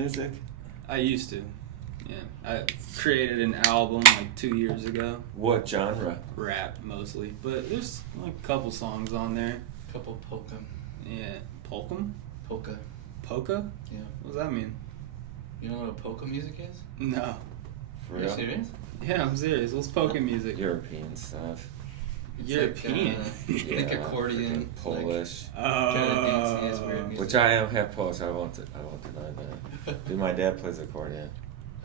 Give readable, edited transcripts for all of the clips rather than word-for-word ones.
music? I used to. Yeah. I created an album like 2 years ago. What genre? Rap mostly. But there's like a couple songs on there. Couple polka. Yeah. Polkum? Polka. Polka? Yeah. What does that mean? You know what polka music is? No. For Are you real? serious? Yeah, I'm serious. What's polka music? European stuff. It's European? Like accordion. freaking Polish. Kind of dancey, weird music. Which I am half Polish. I won't deny that. Dude, my dad plays accordion.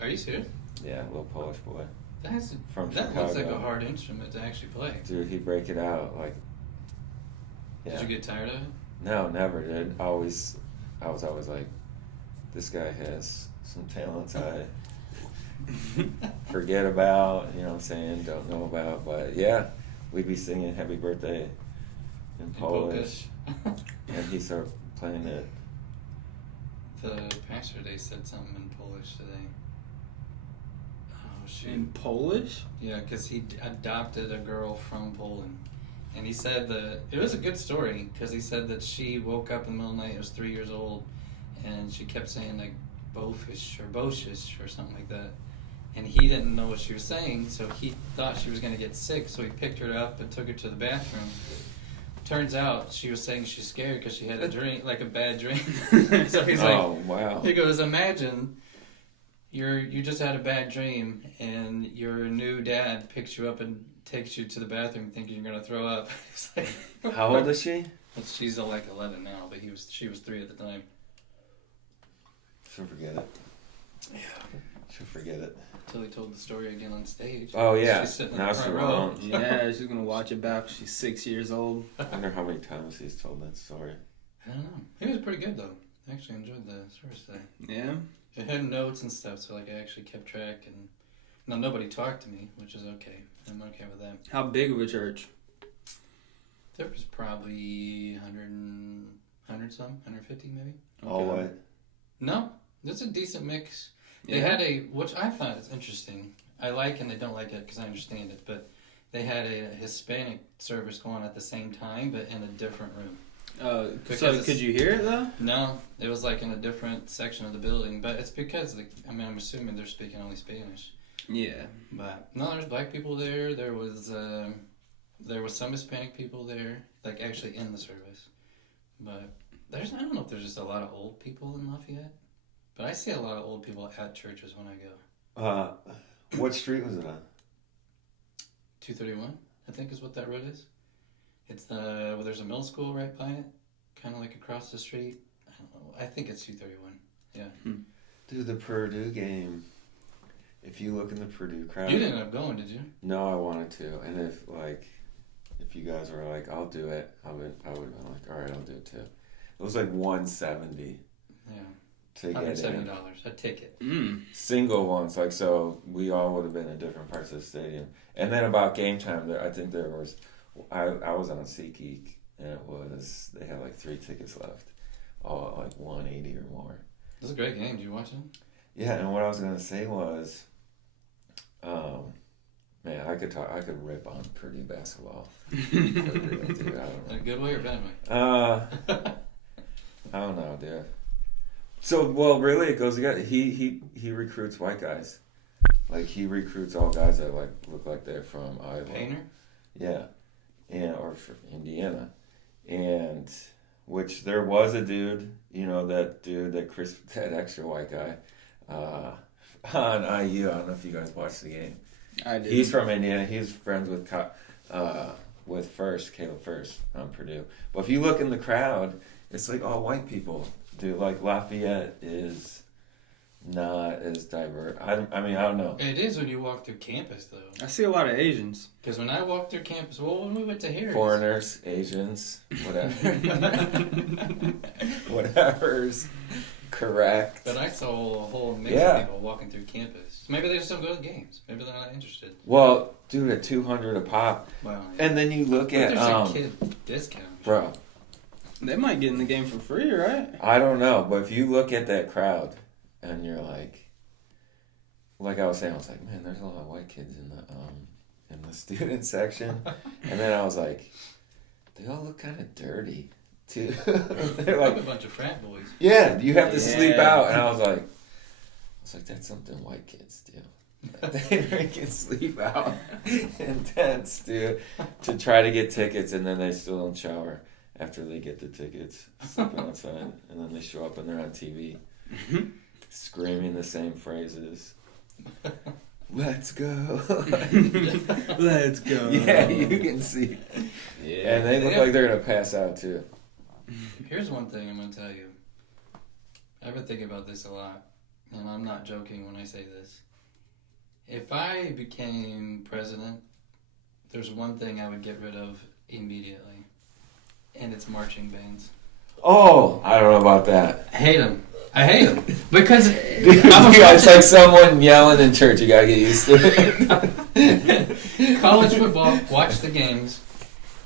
Are you serious? Yeah, a little Polish boy. That looks Chicago. like a hard instrument to actually play. Dude, he'd break it out like. Yeah. Did you get tired of it? No, never did. I was always like, this guy has some talents I forget about, you know what I'm saying, don't know about. But yeah, we'd be singing Happy Birthday in Polish. And he started playing it. The pastor today said something in Polish today. Oh, shoot. In Polish? Yeah, because he adopted a girl from Poland. And he said that it was a good story because he said that she woke up in the middle of the night, was 3 years old, and she kept saying like bofish or boshish or something like that. And he didn't know what she was saying, so he thought she was going to get sick, so he picked her up and took her to the bathroom. Turns out she was saying she's scared because she had a dream, like a bad dream. So he's like, oh, wow. He goes, imagine you just had a bad dream and your new dad picks you up and takes you to the bathroom thinking you're going to throw up. It's like, How old is she? well, she's like 11 now, but she was 3 at the time. She'll forget it. Yeah. She'll forget it. Until he told the story again on stage. Oh, yeah. She's sitting in Now the she front row. won't. Yeah, she's gonna watch it back. She's 6 years old. I wonder how many times he's told that story. I don't know. He was pretty good, though. I actually enjoyed the service today. Yeah? It had notes and stuff, so like I actually kept track. And now nobody talked to me, which is okay. I'm okay with that. How big of a church? There was probably 150 maybe. All Okay. what? No, it's a decent mix. They Yeah. had which I thought is interesting. I like and they don't like it because I understand it, but they had a Hispanic service going on at the same time, but in a different room. So could you hear it though? No, it was like in a different section of the building, but it's because I'm assuming they're speaking only Spanish. Yeah. But no, there's black people there. There was some Hispanic people there, like actually in the service. But I don't know if there's just a lot of old people in Lafayette. But I see a lot of old people at churches when I go. What street was it on? 231, I think is what that road is. It's there's a middle school right by it, kind of like across the street. I don't know. I think it's 231. Yeah. Dude, the Purdue game. If you look in the Purdue crowd. You didn't end up going, did you? No, I wanted to. And if you guys were like, I'll do it, I would have been like, all right, I'll do it too. It was like $170. Yeah. To get in. $170 a ticket. Single ones, like, so we all would have been in different parts of the stadium. And then about game time, I think there was, I was on SeatGeek, and they had like 3 tickets left, all at like 180 or more. It was a great game. Did you watch it? Yeah, and what I was gonna say was, man, I could rip on Purdue basketball. For real, dude, In a good way or bad way? I don't know, dude. So, well, really, it goes together. He recruits white guys. Like, he recruits all guys that, like, look like they're from Iowa. Painter? Yeah. Or from Indiana. And, which there was a dude, that extra white guy, on IU. I don't know if you guys watched the game. I did. He's from Indiana. He's friends with Caleb First on Purdue. But if you look in the crowd, it's like all white people. Dude, like Lafayette is not as diverse. I don't know. It is when you walk through campus, though. I see a lot of Asians. Because when I walked through campus, when we went to Harry's. Foreigners, Asians, whatever. Whatever's correct. But I saw a whole mix Yeah. of people walking through campus. Maybe they just don't go to the games. Maybe they're not interested. Well, dude, at $200 a pop. Wow. And then you look But at there's a kid discount. bro. They might get in the game for free, right? I don't know, but if you look at that crowd and you're like I was saying, I was like, man, there's a lot of white kids in the student section, and then I was like, they all look kind of dirty too. They're Like a like, bunch of frat boys. yeah, you have to sleep out, and I was like, It's like, that's something white kids do. They drink and sleep out in tents, dude, to try to get tickets, and then they still don't shower after they get the tickets, sleeping outside, and then they show up and they're on TV, screaming the same phrases. Let's go. Let's go. Yeah, you can see. Yeah. And they look like they're going to pass out, too. Here's one thing I'm going to tell you. I've been thinking about this a lot, and I'm not joking when I say this. If I became president, there's one thing I would get rid of immediately, and it's marching bands. Oh, I don't know about that. I hate them. Because It's like someone yelling in church. You got to get used to it. college football, watch the games,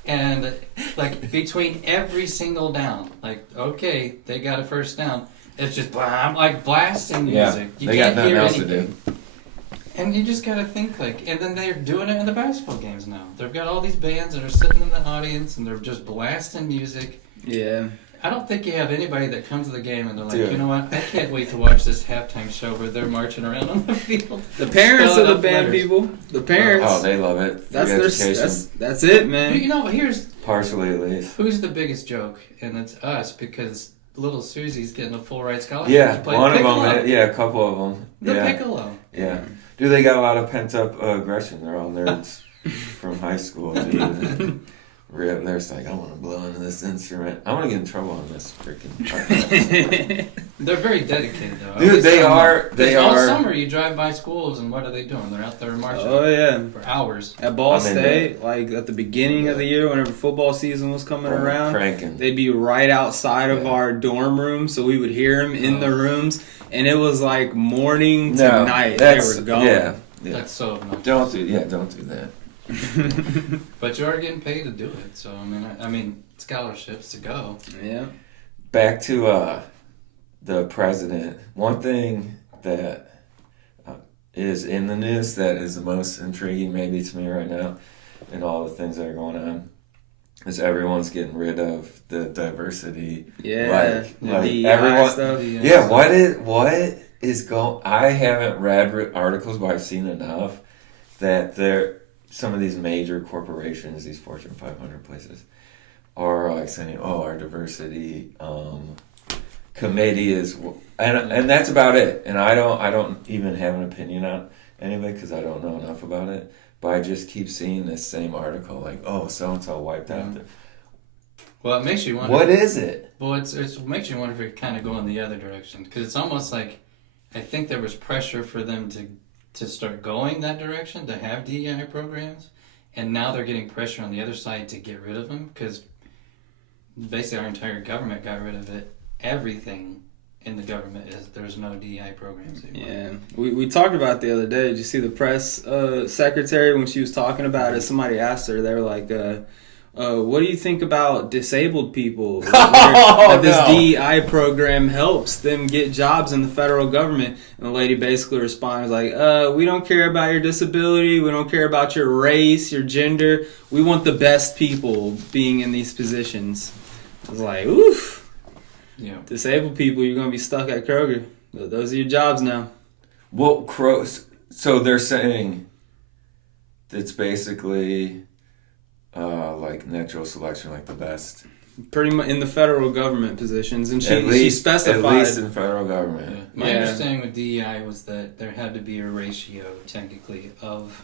and like between every single down, like, okay, they got a first down, it's just like blasting music. Yeah, You they can't got nothing hear else anything. to do. And you just gotta think and then they're doing it in the basketball games now. They've got all these bands that are sitting in the audience and they're just blasting music. Yeah. I don't think you have anybody that comes to the game and they're like, Dude. you know what, I can't wait to watch this halftime show where they're marching around on the field. The parents spelling of the out band letters. people. The parents. Oh, they love it. Free education. That's it, But man. you know, here's Partially, at least. who's the biggest joke, and it's us because little Susie's getting a full ride scholarship Yeah, to play one of piccolo. them. Yeah, a couple of them. The Yeah, piccolo. yeah. Dude, they got a lot of pent up aggression. They're all nerds from high school, dude. They're just like, I want to blow into this instrument. I want to get in trouble on this freaking podcast. They're very dedicated, though. Dude, Always they tell them are. that. They 'Cause all are. summer you drive by schools, and what are they doing? They're out there marching Oh yeah. for hours. At Ball I'm into State, like at the beginning of the year, whenever football season was coming around, Cranking. they'd be right outside of our dorm room, so we would hear them in the rooms, and it was like morning to night. They were going. Yeah. That's so obnoxious. Don't do that. But you are getting paid to do it, so I mean scholarships to go. Yeah. Back to the president. One thing that is in the news that is the most intriguing maybe to me right now and all the things that are going on is everyone's getting rid of the diversity. Yeah. Like DEI everyone. stuff. Yeah, what is going? I haven't read articles, but I've seen enough that some of these major corporations, these Fortune 500 places, are like saying, "Oh, our diversity committee is," and that's about it. And I don't even have an opinion on any of it because I don't know enough about it. But I just keep seeing this same article, like, "Oh, so and so wiped out." Well, it makes you wonder. What is it? Well, it makes you wonder if it kind of going the other direction because it's almost like I think there was pressure for them to start going that direction to have DEI programs, and now they're getting pressure on the other side to get rid of them because basically our entire government got rid of it. Everything in the government is there's no DEI programs anymore. Yeah, we talked about it the other day. Did you see the press secretary when she was talking about it? Somebody asked her, they were like, what do you think about disabled people? That this DEI program helps them get jobs in the federal government. And the lady basically responds like, we don't care about your disability. We don't care about your race, your gender. We want the best people being in these positions. I was like, oof. Yeah. Disabled people, you're going to be stuck at Kroger. Those are your jobs now. Well, so they're saying it's basically like natural selection, like the best. Pretty much in the federal government positions, and At she least specified. At least in federal government. Yeah. My Yeah. understanding with DEI was that there had to be a ratio, technically, of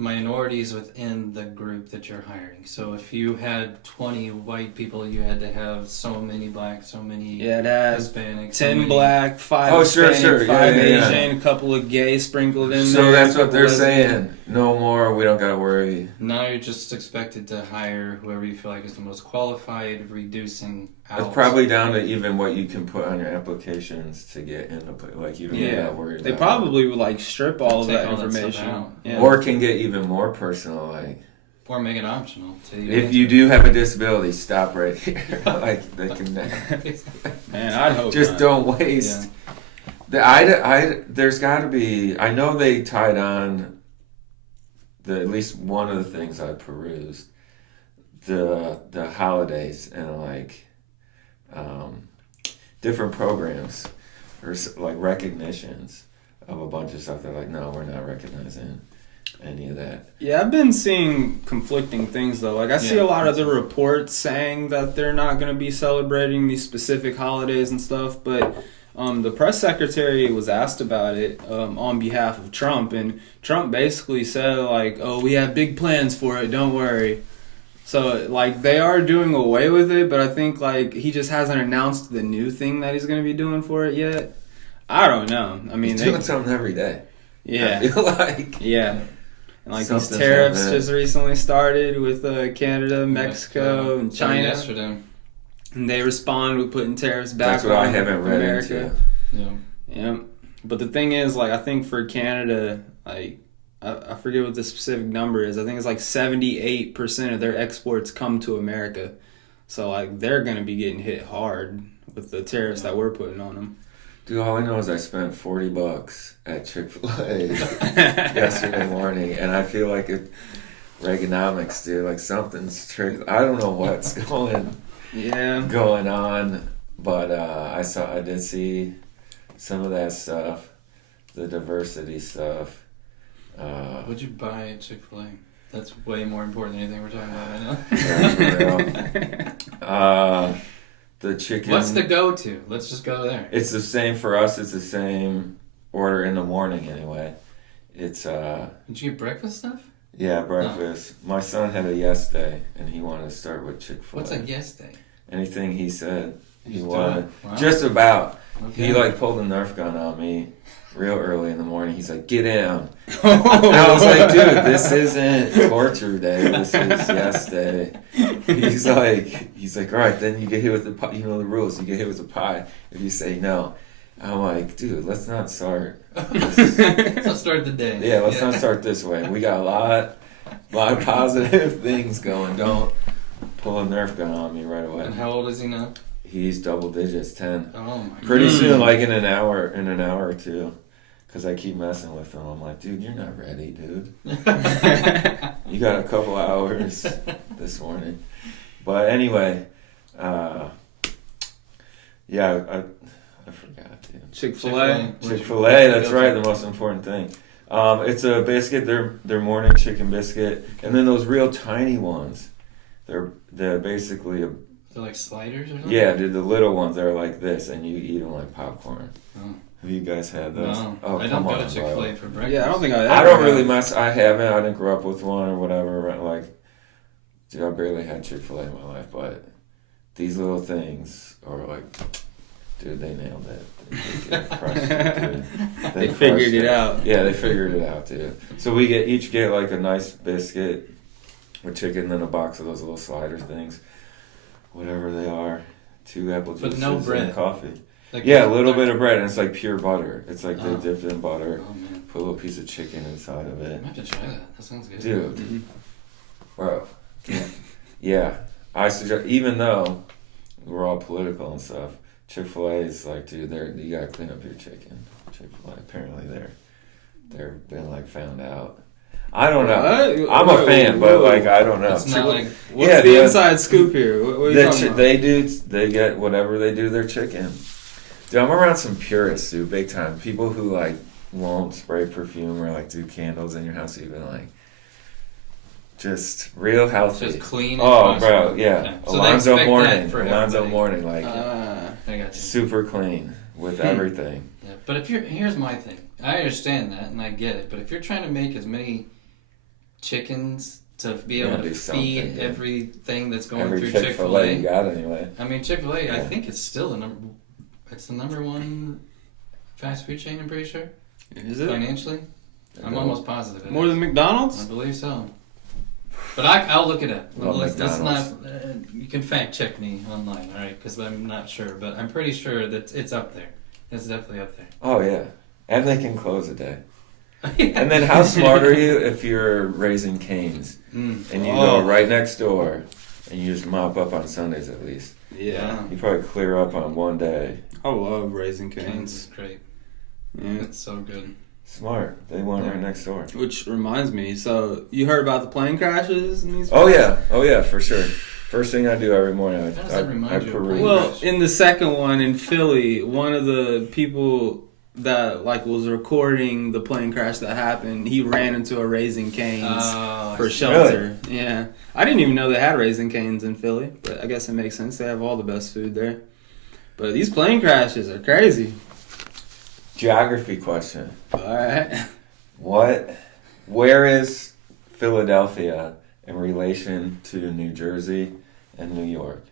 minorities within the group that you're hiring. So if you had 20 white people, you had to have so many black, so many Yeah, it has Hispanic, 10 black, 5 Oh, sure, Hispanic, sure. 5 Yeah, yeah, Asian, a couple of gay sprinkled in there. So that's a what couple they're lesbian. saying. No more. We don't got to worry. Now you're just expected to hire whoever you feel like is the most qualified, reducing out. It's probably down to even what you can put on your applications to get into play. Like you don't Yeah. got to worry. They about probably would like strip all of Take that all that stuff information. out. Yeah. it. Or can get even more personal. Like Or make it optional. To if you do have a disability, stop right here. Like they can. Man, I'd hope Just not. don't waste. There's got to be. I know they tied on at least one of the things I perused, the holidays and like different programs. or like recognitions of a bunch of stuff. They're like, no, we're not recognizing any of that. Yeah, I've been seeing conflicting things though. Like I see a lot of the reports saying that they're not going to be celebrating these specific holidays and stuff, but the press secretary was asked about it on behalf of Trump, and Trump basically said like, "Oh, we have big plans for it. Don't worry." So like they are doing away with it, but I think like he just hasn't announced the new thing that he's going to be doing for it yet. I don't know. I mean, he's doing something every day. Yeah, I feel like yeah. And like these Something's tariffs happening. just recently started with Canada, Mexico, and Started China. yesterday. And they respond with putting tariffs back that's what I on haven't read America. into. Yeah. But the thing is, like, I think for Canada, like, I forget what the specific number is. I think it's like 78% of their exports come to America. So, like, they're going to be getting hit hard with the tariffs that we're putting on them. Dude, all I know is I spent $40 at Chick-fil-A yesterday morning, and I feel like it Reaganomics, dude. Like something's I don't know what's going on, but I did see some of that stuff, the diversity stuff. What'd you buy at Chick-fil-A? That's way more important than anything we're talking about right now. The chicken. What's the go-to? Let's just go there. It's the same for us. It's the same order in the morning anyway. It's Did you get breakfast stuff? Yeah, breakfast. Oh. My son had a yes day, and he wanted to start with Chick-fil-A. What's a yes day? Anything he said he Just wanted. Wow. Just about. Okay. He like pulled a Nerf gun on me real early in the morning. He's like, "Get down." And I was like, "Dude, this isn't torture day. This is yes day." He's like, "All right, then you get hit with the pie. You know the rules. You get hit with the pie if you say no." I'm like, "Dude, let's not start. Let's not start the day. Yeah, let's not start this way. We got a lot of positive things going. Don't pull a Nerf gun on me right away." And how old is he now? He's double digits, 10. Oh my god. Pretty soon, like in an hour or two, because I keep messing with him. I'm like, "Dude, you're not ready, dude. You got a couple hours this morning." But anyway, yeah, I forgot, dude. Chick-fil-A. Chick-fil-A, that's right, the most important thing. It's a biscuit, their morning chicken biscuit, and then those real tiny ones. They're basically They're like sliders or something? yeah, dude, the little ones that are like this, and you eat them like popcorn. Oh. Have you guys had those? No, Oh, I don't come go on, to Chick-fil-A bro. for breakfast. Yeah, I don't think I don't really mess. I haven't. I didn't grow up with one or whatever. Like, dude, I barely had Chick-fil-A in my life, but these little things are like, dude, they nailed it. They crushed it, dude. They figured it out. Yeah, they figured it out, dude. So we each get like a nice biscuit with chicken, and then a box of those little slider things, whatever they are. 2 apple But juices no bread. and coffee. Like Yeah, a little bit of bread, and it's like pure butter. It's like they Oh. dipped in butter, Oh man. put a little piece of chicken inside of I it. might have to try that. That sounds good. Dude, Mm-hmm. bro. Yeah, I suggest, even though we're all political and stuff, Chick-fil-A is like, dude, you gotta clean up your chicken. Chick-fil-A, apparently they're been like found out. I don't know. What? I'm a fan, but like I don't know. It's not like What's Yeah, the the- inside scoop here? What are you talking about? They get whatever they do their chicken. Dude, I'm around some purists, dude, big time. People who like won't spray perfume or like do candles in your house, even like just real healthy. just clean. Oh, and bro, possible. yeah. So they Alonzo expect Mourning, that for Alonzo everybody. Mourning, like I got you. super clean with everything. Yeah, but here's my thing. I understand that and I get it, but if you're trying to make as many chickens to be able Gotta to do something, feed dude. everything that's going Every through Chick-fil-A you Chick-fil-A, got anyway. I mean Chick-fil-A, I Yeah. think it's still it's the number one fast food chain. I'm pretty sure Is it financially. I'm almost positive. it more is. than McDonald's? I believe so. But I'll look it up. Love Let's not. McDonald's. You can fact check me online, all right? Because I'm not sure, but I'm pretty sure that it's up there. It's definitely up there. Oh yeah, and they can close a day. And then how smart are you if you're raising canes and you go right next door and you just mop up on Sundays at least? Yeah. You probably clear up on one day. I love Raising Canes Canes. is great. Yeah. It's so good. Smart. They went right next door. Which reminds me, so you heard about the plane crashes in these? Oh yeah, for sure. First thing I do every morning, How does that I remind you of peruse. plane Well, crash? in the second one in Philly, one of the people that like was recording the plane crash that happened, he ran into a Raising Cane's Oh, for I see. shelter. Yeah, I didn't even know they had Raising Cane's in Philly, but I guess it makes sense. They have all the best food there. But these plane crashes are crazy. Geography question. All right. Where is Philadelphia in relation to New Jersey and New York?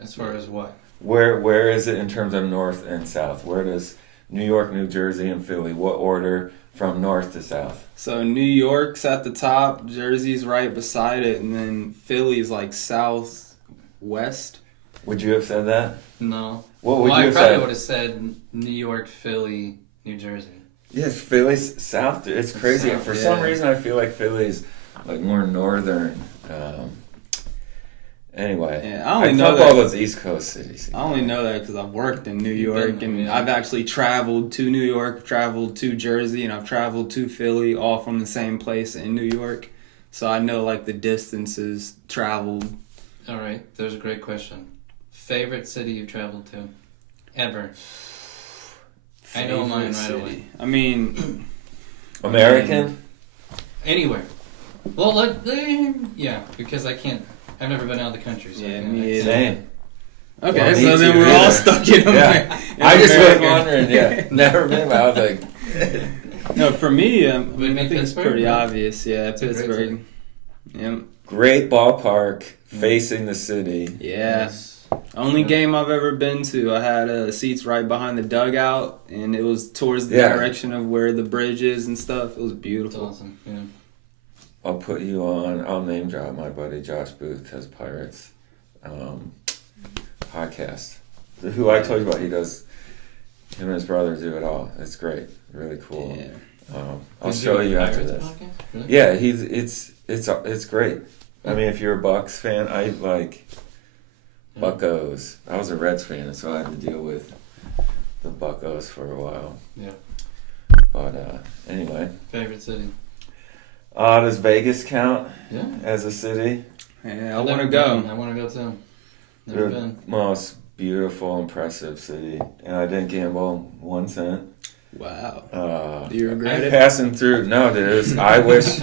As far as what? Where is it in terms of north and south? Where does New York, New Jersey, and Philly, what order from north to south? So New York's at the top, Jersey's right beside it, and then Philly's like southwest. Would you have said that? No. What would Well, you I have probably said? would have said New York, Philly, New Jersey. Yes, Philly's south. It's crazy. South, For some yeah. reason, I feel like Philly's like more northern. Anyway, Yeah, I only I know know that. all those East Coast cities. I only know that because I've worked in New You've York, been, and yeah. I've actually traveled to New York, traveled to Jersey, and I've traveled to Philly, all from the same place in New York. So I know like the distances traveled. All right, there's a great question. Favorite city you've traveled to? Ever? I know mine right away. I mean, American. Anywhere. Well, yeah, because I've never been out of the country. So Yeah, I me either. Same. okay, Well, so me then too, we're all yeah. stuck in Yeah. in I just was America. wondering. Yeah, never been. But I was like, No, for me, I Would mean, be I think it's Pittsburgh, pretty yeah. obvious. Yeah, a great Pittsburgh. Yep. great ballpark facing the city. Yeah. Yes. Only Yeah. game I've ever been to, I had seats right behind the dugout, and it was towards the Yeah. direction of where the bridge is and stuff. It was It's beautiful. awesome. Yeah. I'll put you on. I'll name drop my buddy Josh Booth has Pirates podcast. Who I told you about. He does. Him and his brother do it all. It's great. Really cool. Yeah. I'll Did show do a you after Pirates this. podcast? Really? Yeah, it's great. I mean, if you're a Bucks fan, I like Buccos. I was a Reds fan, so I had to deal with the Buccos for a while. Yeah. But anyway, Favorite city? does Vegas count Yeah. as a city? Yeah, I I've want to never go. been. I want to go too. Never The been. most beautiful, impressive city, and I didn't gamble 1 cent. Wow. Do you regret it? Passing through, no, dude. I wish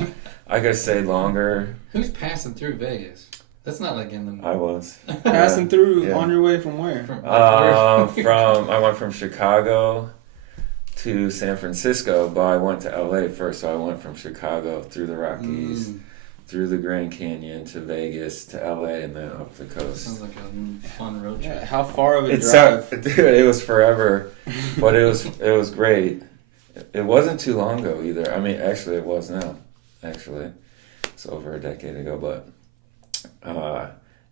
I could stay longer. Who's passing through Vegas? That's not like in the. I was Passing through Yeah. on your way from where? I went from Chicago to San Francisco, but I went to LA first, so I went from Chicago through the Rockies, through the Grand Canyon to Vegas to LA, and then up the coast. Sounds like a fun road trip. Yeah, how far of a It's drive? dude, it was forever, but it was great. It wasn't too long ago either. I mean, actually, it was now. Actually, it's over a decade ago, but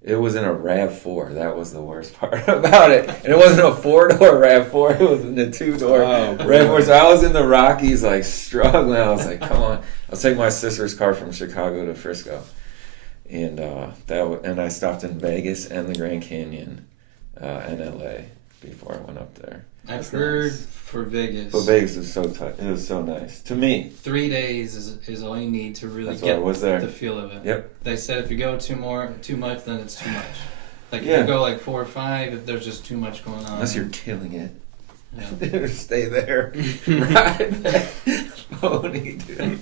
it was in a RAV4. That was the worst part about it. And it wasn't a 4-door RAV4. It was in a 2-door Oh, RAV4. So I was in the Rockies, like struggling. I was like, come on. I'll take my sister's car from Chicago to Frisco, and and I stopped in Vegas and the Grand Canyon, and LA before I went up there. I've That's heard nice. for Vegas. But Vegas was so tight. It was so nice to me. 3 days is all you need to really That's why I get was there. the feel of it. Yep. They said if you go too much, then it's too much. Like if Yeah. you go like 4 or 5, if there's just too much going on. Unless you're killing it. Yeah. Stay there. Right. Pony, dude.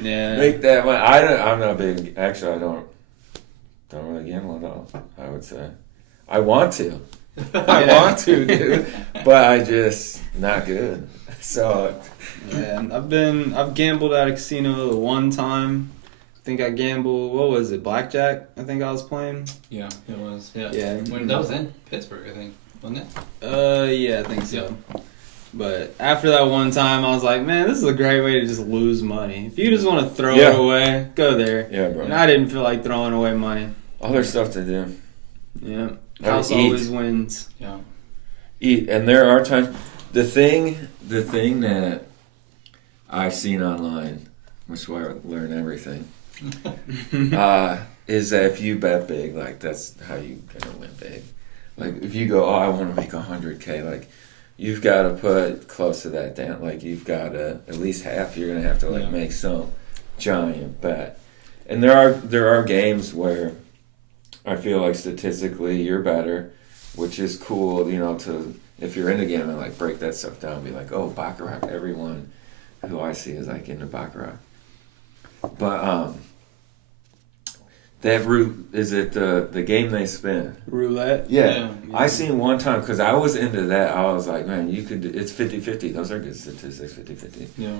Yeah. Make that one. I'm not big. Actually, I don't really gamble at all. I would say. I want to. I Yeah. want to, dude. But I just not good. So Yeah, I've gambled at a casino one time. I think I gambled, what was it, blackjack? I think I was playing. Yeah, it was. Yeah. Yeah. When that was in Pittsburgh, I think, wasn't it? Yeah, I think so. But after that one time, I was like, man, this is a great way to just lose money. If you just want to throw Yeah. it away, go there. yeah, bro. And I didn't feel like throwing away money. Other stuff to do. Yeah. I House eat. always wins. Yeah. Eat, and there are times. The thing that I've seen online, which is where I learn everything, is that if you bet big, like that's how you gonna win big. Like if you go, I want to make $100K, like you've got to put close to that down. Like you've got to at least half. You're gonna have to like Yeah. make some giant bet, And there are games where I feel like statistically you're better, which is cool, to if you're into gambling, like break that stuff down and be like, oh, Baccarat, everyone who I see is like into Baccarat. But that is it the game they spin? Roulette? Yeah. I seen one time, because I was into that, I was like, man, it's 50-50. Those are good statistics, 50-50. Yeah.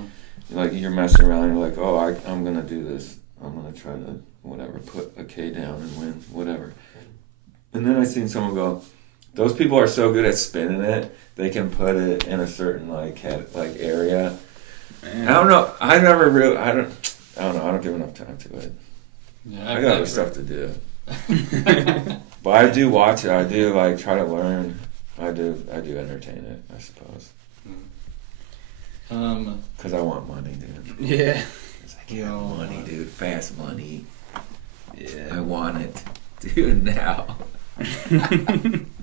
Like you're messing around and you're like, oh, I'm going to do this. I'm going to try to, whatever, put a K down and win, whatever. And then I seen someone go, those people are so good at spinning it, they can put it in a certain area. Man. I don't know. I don't know. I don't give enough time to it. Yeah, I got other stuff to do. But I do watch it. I do try to learn. I do entertain it, I suppose. Because I want money, dude. Yeah. I want money, dude. Fast money. Yeah. I want it, dude. Now.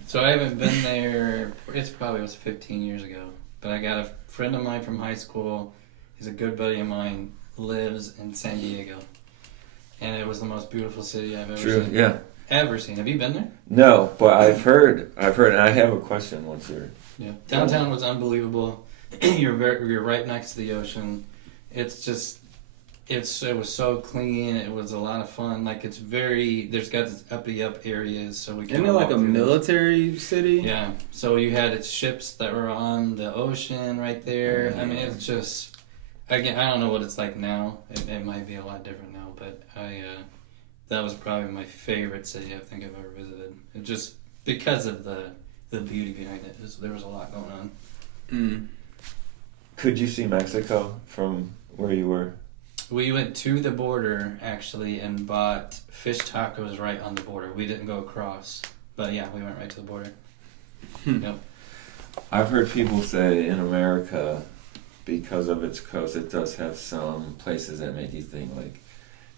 So I haven't been there. It probably was 15 years ago. But I got a friend of mine from high school. He's a good buddy of mine. Lives in San Diego, and it was the most beautiful city I've ever seen. Yeah. Ever seen? Have you been there? No, but I've heard, and I have a question once you're. Yeah. Downtown was unbelievable. You're right next to the ocean. It was so clean. It was a lot of fun. There's got this uppity up areas, so we can. Isn't it like a military city? Yeah. So you had its ships that were on the ocean right there. I mean, it's just. Again, I don't know what it's like now. It might be a lot different now, but that was probably my favorite city I think I've ever visited. It just because of the beauty behind it. There was a lot going on. Mm. Could you see Mexico from where you were? We went to the border actually and bought fish tacos right on the border. We didn't go across, but yeah, we went right to the border. Yep. I've heard people say in America, because of its coast, it does have some places that make you think like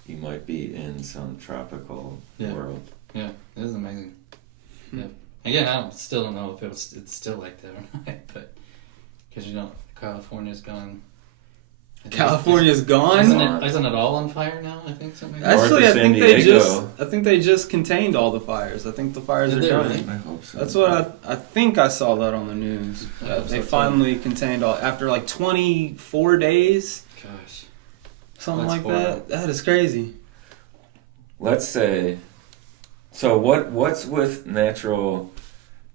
you might be in some tropical world. Yeah, it is amazing. Yeah. Again, I still don't know if it's still like that or not, but because California's gone. California's gone? Isn't it all on fire now? I think something. Like Actually, I think they just contained all the fires. I think the fires are done. Really? I hope so. That's what I think I saw that on the news. They finally contained all after 24 days. Gosh. Something like that. That is crazy. Let's say, so what's with natural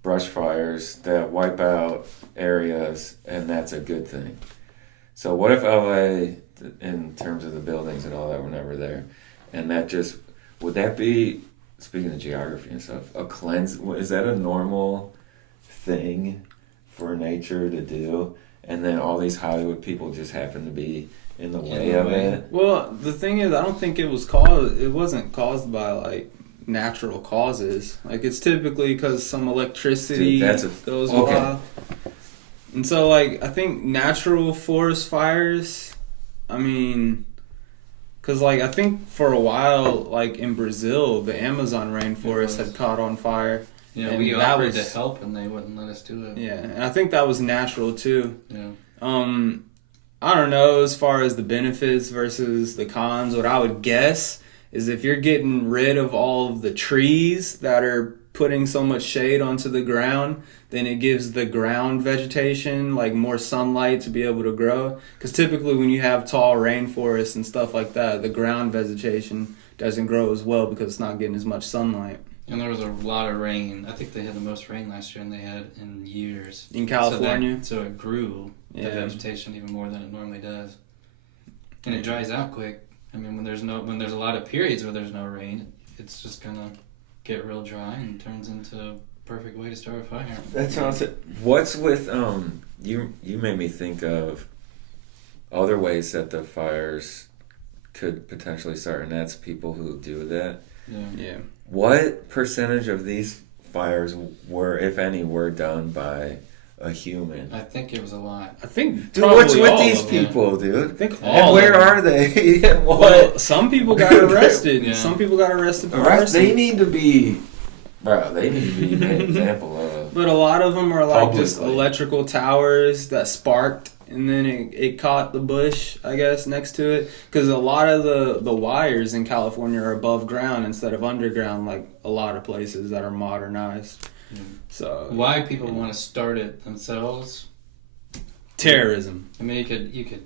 brush fires that wipe out areas and that's a good thing? So what if LA, in terms of the buildings and all that, were never there, and would that be, speaking of geography and stuff, a cleanse? Is that a normal thing for nature to do? And then all these Hollywood people just happen to be in the way of it? Well, the thing is, I don't think it wasn't caused by natural causes. It's typically because some electricity goes wild. And so, I think natural forest fires, because, I think for a while, in Brazil, the Amazon rainforest had caught on fire. Yeah, we offered to help, and they wouldn't let us do it. Yeah, and I think that was natural, too. Yeah. I don't know, as far as the benefits versus the cons, what I would guess is if you're getting rid of all of the trees that are putting so much shade onto the ground, then it gives the ground vegetation more sunlight to be able to grow. Because typically when you have tall rainforests and stuff like that, the ground vegetation doesn't grow as well because it's not getting as much sunlight. And there was a lot of rain. I think they had the most rain last year than they had in years. In California? So it grew the vegetation even more than it normally does. And it dries out quick. When there's a lot of periods where there's no rain, it's just gonna get real dry and turns into a perfect way to start a fire. That sounds it. What's with you made me think of other ways that the fires could potentially start, and that's people who do that. Yeah. What percentage of these fires were, if any, were done by a human? I think it was a lot. I think. Dude, what's with these people, dude? I think all. And where are they? And what? Well, some people got arrested. Yeah. Some people got arrested for arson. They need to be. Bro, they need to be an example of. But a lot of them are just electrical towers that sparked and then it caught the bush, I guess, next to it. Because a lot of the wires in California are above ground instead of underground, like a lot of places that are modernized. So why people want to start it themselves? Terrorism. I mean, you could.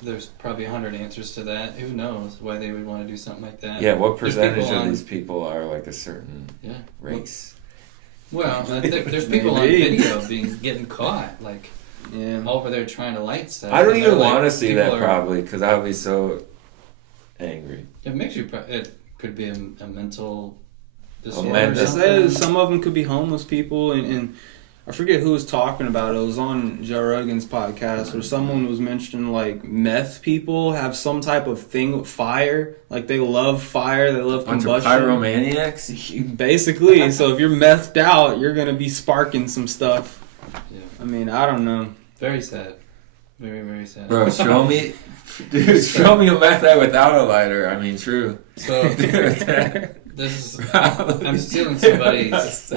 There's probably 100 answers to that. Who knows why they would want to do something like that? Yeah, what percentage of these people are like a certain race? Well, I think there's people on video getting caught, like over there trying to light stuff. I don't even want to see that probably because I would be so angry. It makes you. It could be a mental disorder. It says some of them could be homeless people, and I forget who was talking about it. It was on Joe Rogan's podcast where someone was mentioning like meth people have some type of thing with fire. Like they love fire, they love combustion. Bunch of pyromaniacs? Basically. So if you're methed out, you're going to be sparking some stuff. Yeah. I mean, I don't know. Very sad. Very, very sad. Bro, show me a meth head without a lighter. I mean, true. So this is I'm stealing somebody's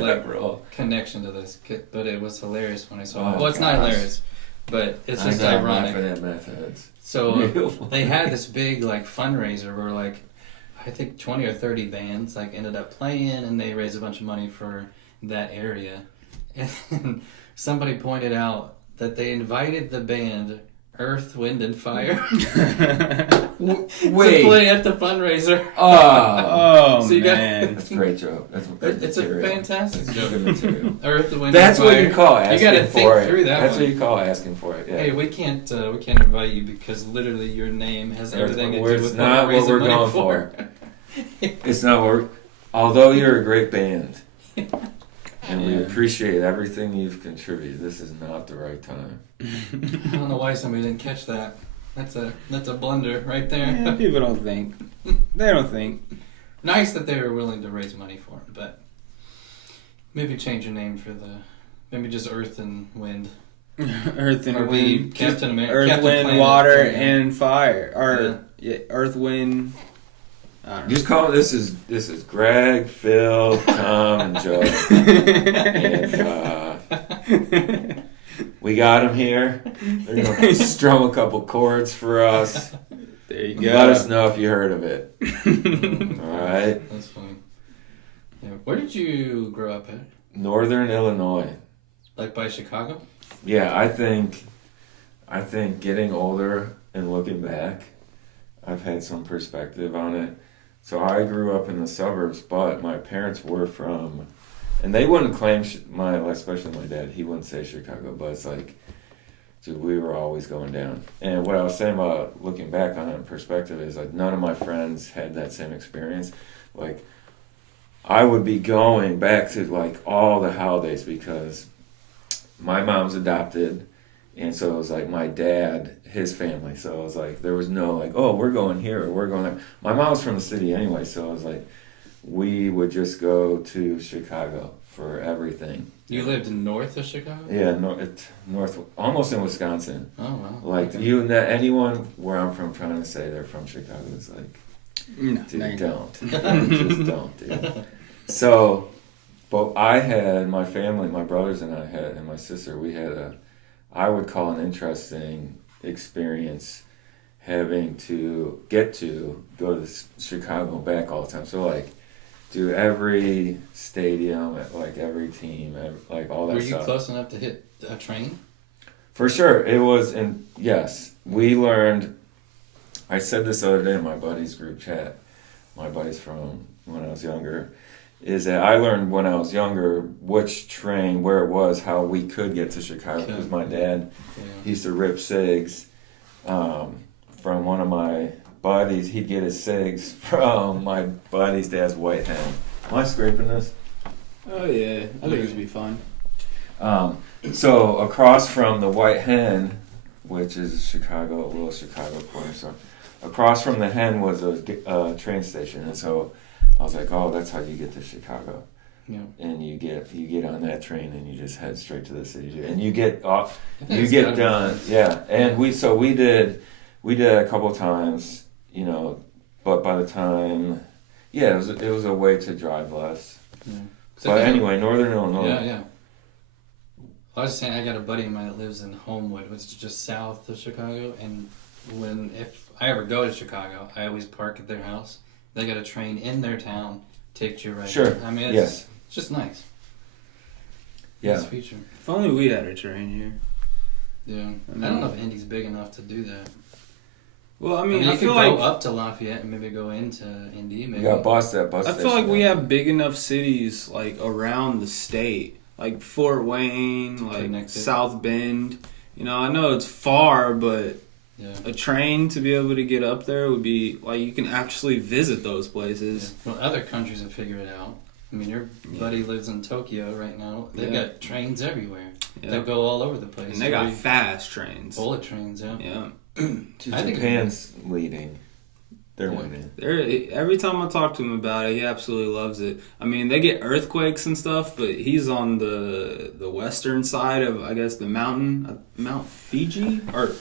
connection to this, but it was hilarious when I saw it. Well, it's not hilarious, but it's just ironic. At meth heads. So they had this big like fundraiser where like I think 20 or 30 bands like ended up playing, and they raised a bunch of money for that area. And somebody pointed out that they invited the band Earth, Wind, and Fire to play at the fundraiser. Oh so man. That's a great joke. It's a fantastic joke. Good material. Earth, Wind, That's and Fire. What you call asking you gotta for think it. Through that That's one. What you call asking for it. Yeah. Hey, we can't invite you because literally your name has everything to do with it's not what we're going for. It's not what although you're a great band. And we appreciate everything you've contributed. This is not the right time. I don't know why somebody didn't catch that. That's a blunder right there. Yeah, people don't think. They don't think. Nice that they were willing to raise money for it, but maybe change your name for maybe just Earth and Wind. Earth and Wind. Captain America. Earth, Captain Wind, Planet, Water, and Fire. Or Earth, Wind. Just call it. This is Greg, Phil, Tom, and Joe. And we got them here. They're gonna strum a couple chords for us. There you go. Let us know if you heard of it. All right. That's funny. Yeah. Where did you grow up at? Northern Illinois. Like by Chicago? Yeah, I think getting older and looking back, I've had some perspective on it. So I grew up in the suburbs, but my parents were from, and they wouldn't claim, especially my dad, he wouldn't say Chicago, but it's like, dude, we were always going down. And what I was saying about looking back on it in perspective is like none of my friends had that same experience. Like I would be going back to like all the holidays because my mom's adopted, and so it was like my dad, his family. So it was like there was no like, oh, we're going here or we're going there. My mom's from the city anyway, so it was like we would just go to Chicago for everything. You lived north of Chicago? Yeah, north, almost in Wisconsin. Oh wow! Like anyone where I'm from trying to say they're from Chicago is like, no, dude, don't, just don't, dude. So, but I had my family, my brothers and I had, and my sister. We had I would call an interesting experience having to go to Chicago and back all the time. So like do every stadium, like every team, like all that stuff. Were you close enough to hit a train? For sure. It was, and yes, we learned, I said this the other day in my buddies group chat, my buddies from when I was younger, is that I learned when I was younger which train, where it was, how we could get to Chicago. Because my dad, he used to rip cigs from one of my buddies. He'd get his cigs from my buddy's dad's White Hen. Am I scraping this? Oh yeah, I think it would be fun. So across from the White Hen, which is a little Chicago corner store, across from the Hen was a train station, and so I was like, oh, that's how you get to Chicago. Yeah. And you get on that train and you just head straight to the city, and you get off, you get done, yeah. And we did a couple times, but by the time, yeah, it was a way to drive less. Yeah. But anyway, Northern Illinois. Yeah, yeah. I was saying I got a buddy of mine that lives in Homewood, which is just south of Chicago, and if I ever go to Chicago, I always park at their house. They got a train in their town, takes you right Sure. there. I mean, Yes. it's just nice. Yeah. Nice feature. If only we had a train here. Yeah. I I don't mean- know if Indy's big enough to do that. Well, I I mean, mean, I you feel could like go up to Lafayette and maybe go into Indy. You Maybe. got bus that bus I station. feel like we there. have big enough cities like around the state, like Fort Wayne, like Connected. South Bend. You know, I know it's far, but Yeah. a train to be able to get up there would be like you can actually visit those places. Yeah. Well, other countries have figured it out. I mean, your buddy lives in Tokyo right now. They've Yeah. got trains everywhere. Yeah. They go all over the place. And they got fast trains. bullet trains. Yeah. Yeah. I think Japan's leading. They're Yeah. winning. Every time I talk to him about it, he absolutely loves it. I mean, they get earthquakes and stuff, but he's on the western side of, I guess, the mountain, Mount Fiji or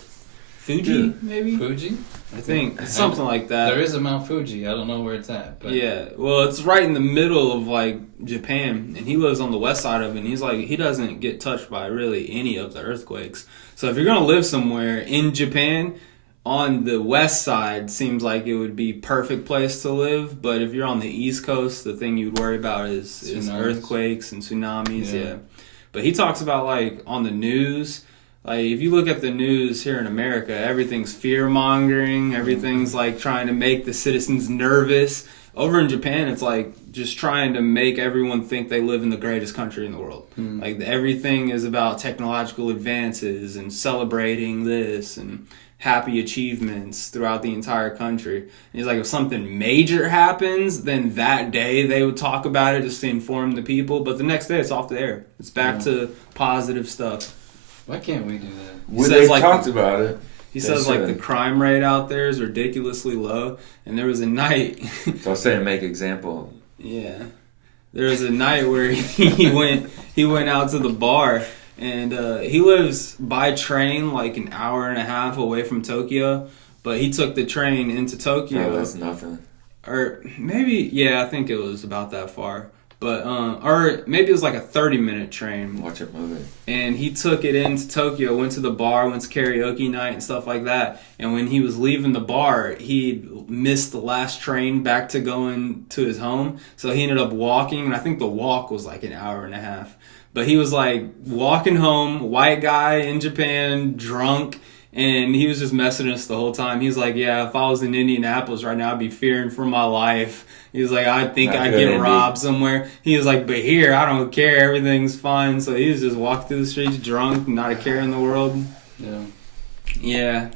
Fuji, Dude. maybe. Fuji? I think it's something like that. There is a Mount Fuji. I don't know where it's at. But Yeah, well, it's right in the middle of like Japan, and he lives on the west side of it. And he's like, he doesn't get touched by really any of the earthquakes. So if you're gonna live somewhere in Japan, on the west side seems like it would be perfect place to live. But if you're on the east coast, the thing you'd worry about is Tsunamis. earthquakes and tsunamis. Yeah. Yeah, but he talks about like on the news. Like, if you look at the news here in America, everything's fear-mongering. Everything's, like, trying to make the citizens nervous. Over in Japan, it's, like, just trying to make everyone think they live in the greatest country in the world. Like, everything is about technological advances and celebrating this and happy achievements throughout the entire country. And he's like, if something major happens, then that day they would talk about it just to inform the people. But the next day, it's off the air. It's back to positive stuff. Why can't we do that? Well, says, they like, talked about it. He They says like the should. crime rate out there is ridiculously low, and there was a night, So I was saying, make example. yeah, there was a night where he went out to the bar, and he lives by train like an hour and a half away from Tokyo, but he took the train into Tokyo, No, that's nothing. or maybe I think it was about that far. But, or maybe it was like a 30-minute train. Watch it movie. And he took it into Tokyo, went to the bar, went to karaoke night and stuff like that. And when he was leaving the bar, he missed the last train back to going to his home. So he ended up walking, and I think the walk was like an hour and a half. But he was like walking home, white guy in Japan, drunk, and he was just messing us the whole time. He was like, yeah, if I was in Indianapolis right now, I'd be fearing for my life. He was like, I think Not I'd good, get Indy. robbed somewhere. He was like, but here, I don't care. Everything's fine. So he was just walking through the streets drunk, not a care in the world. Yeah. Yeah,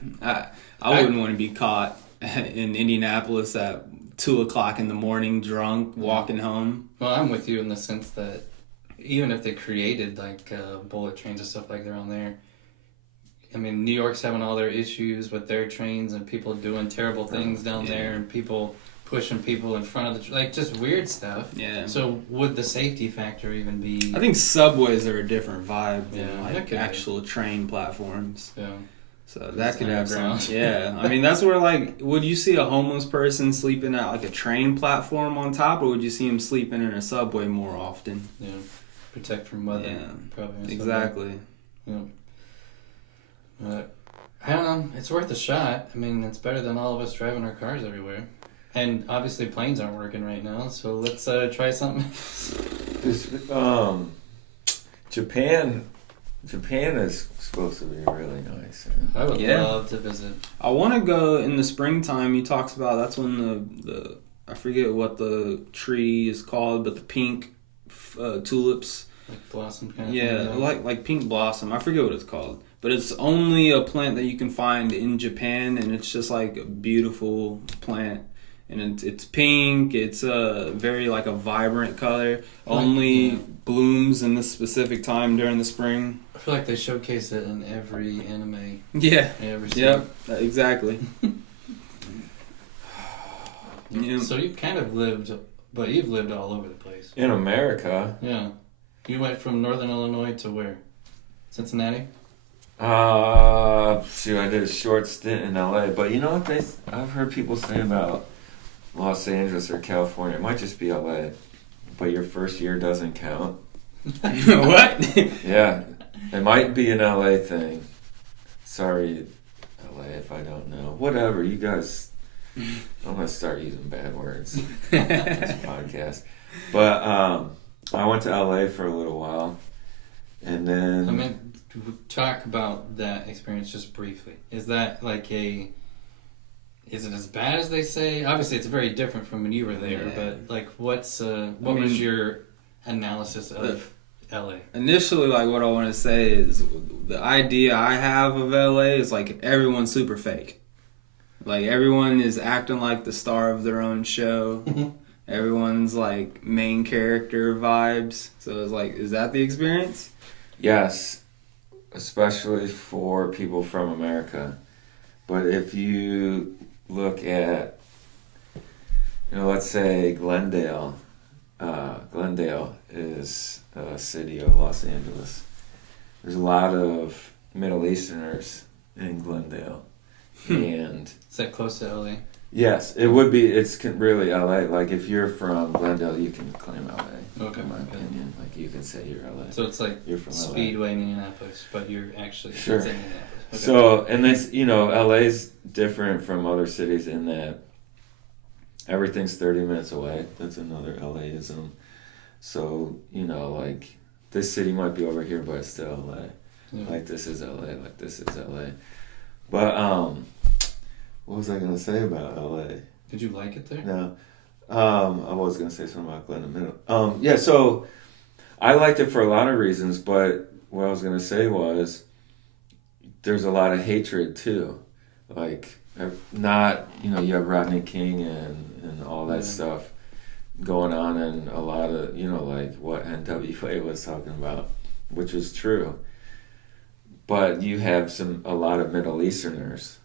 I wouldn't want to be caught in Indianapolis at 2 o'clock in the morning drunk, walking home. Well, I'm with you in the sense that even if they created like bullet trains and stuff like they're on there, I mean, New York's having all their issues with their trains and people doing terrible things down there and people pushing people in front of the like just weird stuff. Yeah. So would the safety factor even be? I think subways are a different vibe than Yeah, that like could be. actual train platforms. Yeah. So that That's could happen. underground. Yeah. I mean, that's where like, would you see a homeless person sleeping at like a train platform on top, or would you see him sleeping in a subway more often? Yeah. Protect from weather. Yeah. Probably. or something. Exactly. Yeah. But I don't know. It's worth a shot. I mean, it's better than all of us driving our cars everywhere. And obviously planes aren't working right now, so let's try something. Japan is supposed to be really nice. I would Yeah. love to visit. I want to go in the springtime. He talks about that's when the I forget what the tree is called, but the pink tulips. Like blossom kind of Yeah, thing. like pink blossom. I forget what it's called, but it's only a plant that you can find in Japan, and it's just like a beautiful plant. And it's pink. It's very like a vibrant color. Only blooms in this specific time during the spring. I feel like they showcase it in every anime Yeah. I ever seen. Yep. Exactly. Yeah. So you've kind of lived, but you've lived all over the place. In America, Yeah. You went from Northern Illinois to where? Cincinnati? shoot, I did a short stint in LA, but you know what I've heard people say about Los Angeles or California. It might just be LA, but your first year doesn't count. What? Yeah, It might be an LA thing. Sorry, LA, if I don't know. Whatever, you guys. I'm gonna start using bad words on this podcast. But I went to LA for a little while, and then I mean, talk about that experience just briefly. Is that like a? Is it as bad as they say? Obviously, it's very different from when you were there. Yeah. But like, what was your analysis of LA? Initially, like what I want to say is the idea I have of LA is like everyone's super fake. Like everyone is acting like the star of their own show. Everyone's like main character vibes. So it's like, is that the experience? yes, especially for people from America. But if you look at, let's say Glendale. Glendale is a city of Los Angeles. There's a lot of Middle Easterners in Glendale. And Is that close to LA? yes, it would be. It's really LA. Like if you're from Glendale, you can claim LA. Okay, in my okay. opinion, like you can say you're LA. So it's like You're from LA. Speedway in Indianapolis, but you're actually Sure. it's in Indianapolis. Okay. So, and this, LA's different from other cities in that everything's 30 minutes away. That's another LAism. So, like this city might be over here, but it's still LA. Yeah. Like this is LA. Like this is LA. But what was I gonna say about LA? Did you like it there? No, I was gonna say something about Glen in a minute. Yeah. So I liked it for a lot of reasons, but what I was gonna say was there's a lot of hatred too. Like not, you have Rodney King and all that stuff going on, and a lot of, like what NWA was talking about, which was true. But you have a lot of Middle Easterners,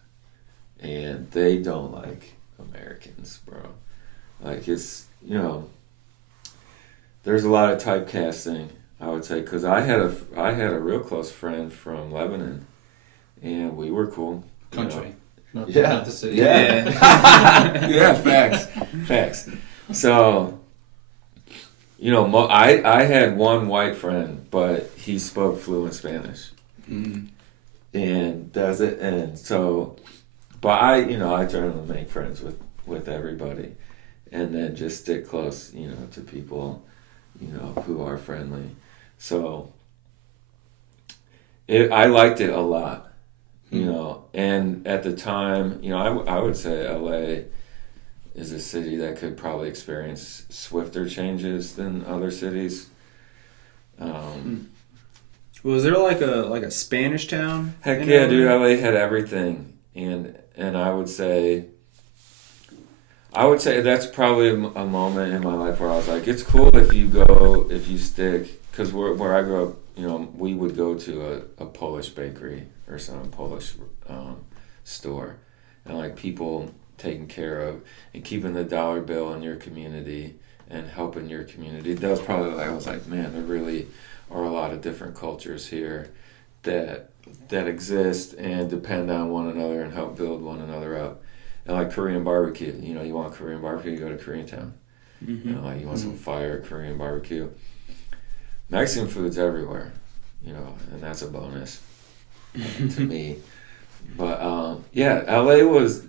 and they don't like Americans, bro. Like it's, there's a lot of typecasting, I would say, because I had a real close friend from Lebanon, and we were cool. Country. Not Yeah. the city. Yeah. Yeah, facts. So, I had one white friend, but he spoke fluent Spanish. Mm. And that's it. And so, but I try to make friends with everybody, and then just stick close, to people, who are friendly. So, I liked it a lot. And at the time, I would say LA is a city that could probably experience swifter changes than other cities. Was there like a Spanish town? Heck in yeah, LA? dude! LA had everything, and I would say that's probably a moment in my life where I was like, it's cool if you stick, because where I grew up, we would go to a Polish bakery or some Polish store, and like people taking care of and keeping the dollar bill in your community and helping your community. That was probably like, I was like, man, there really are a lot of different cultures here that exist and depend on one another and help build one another up. And like Korean barbecue, you want Korean barbecue, you go to Koreatown. Mm-hmm. Like you want some fire Korean barbecue. Mexican food's everywhere, and that's a bonus to me. But LA was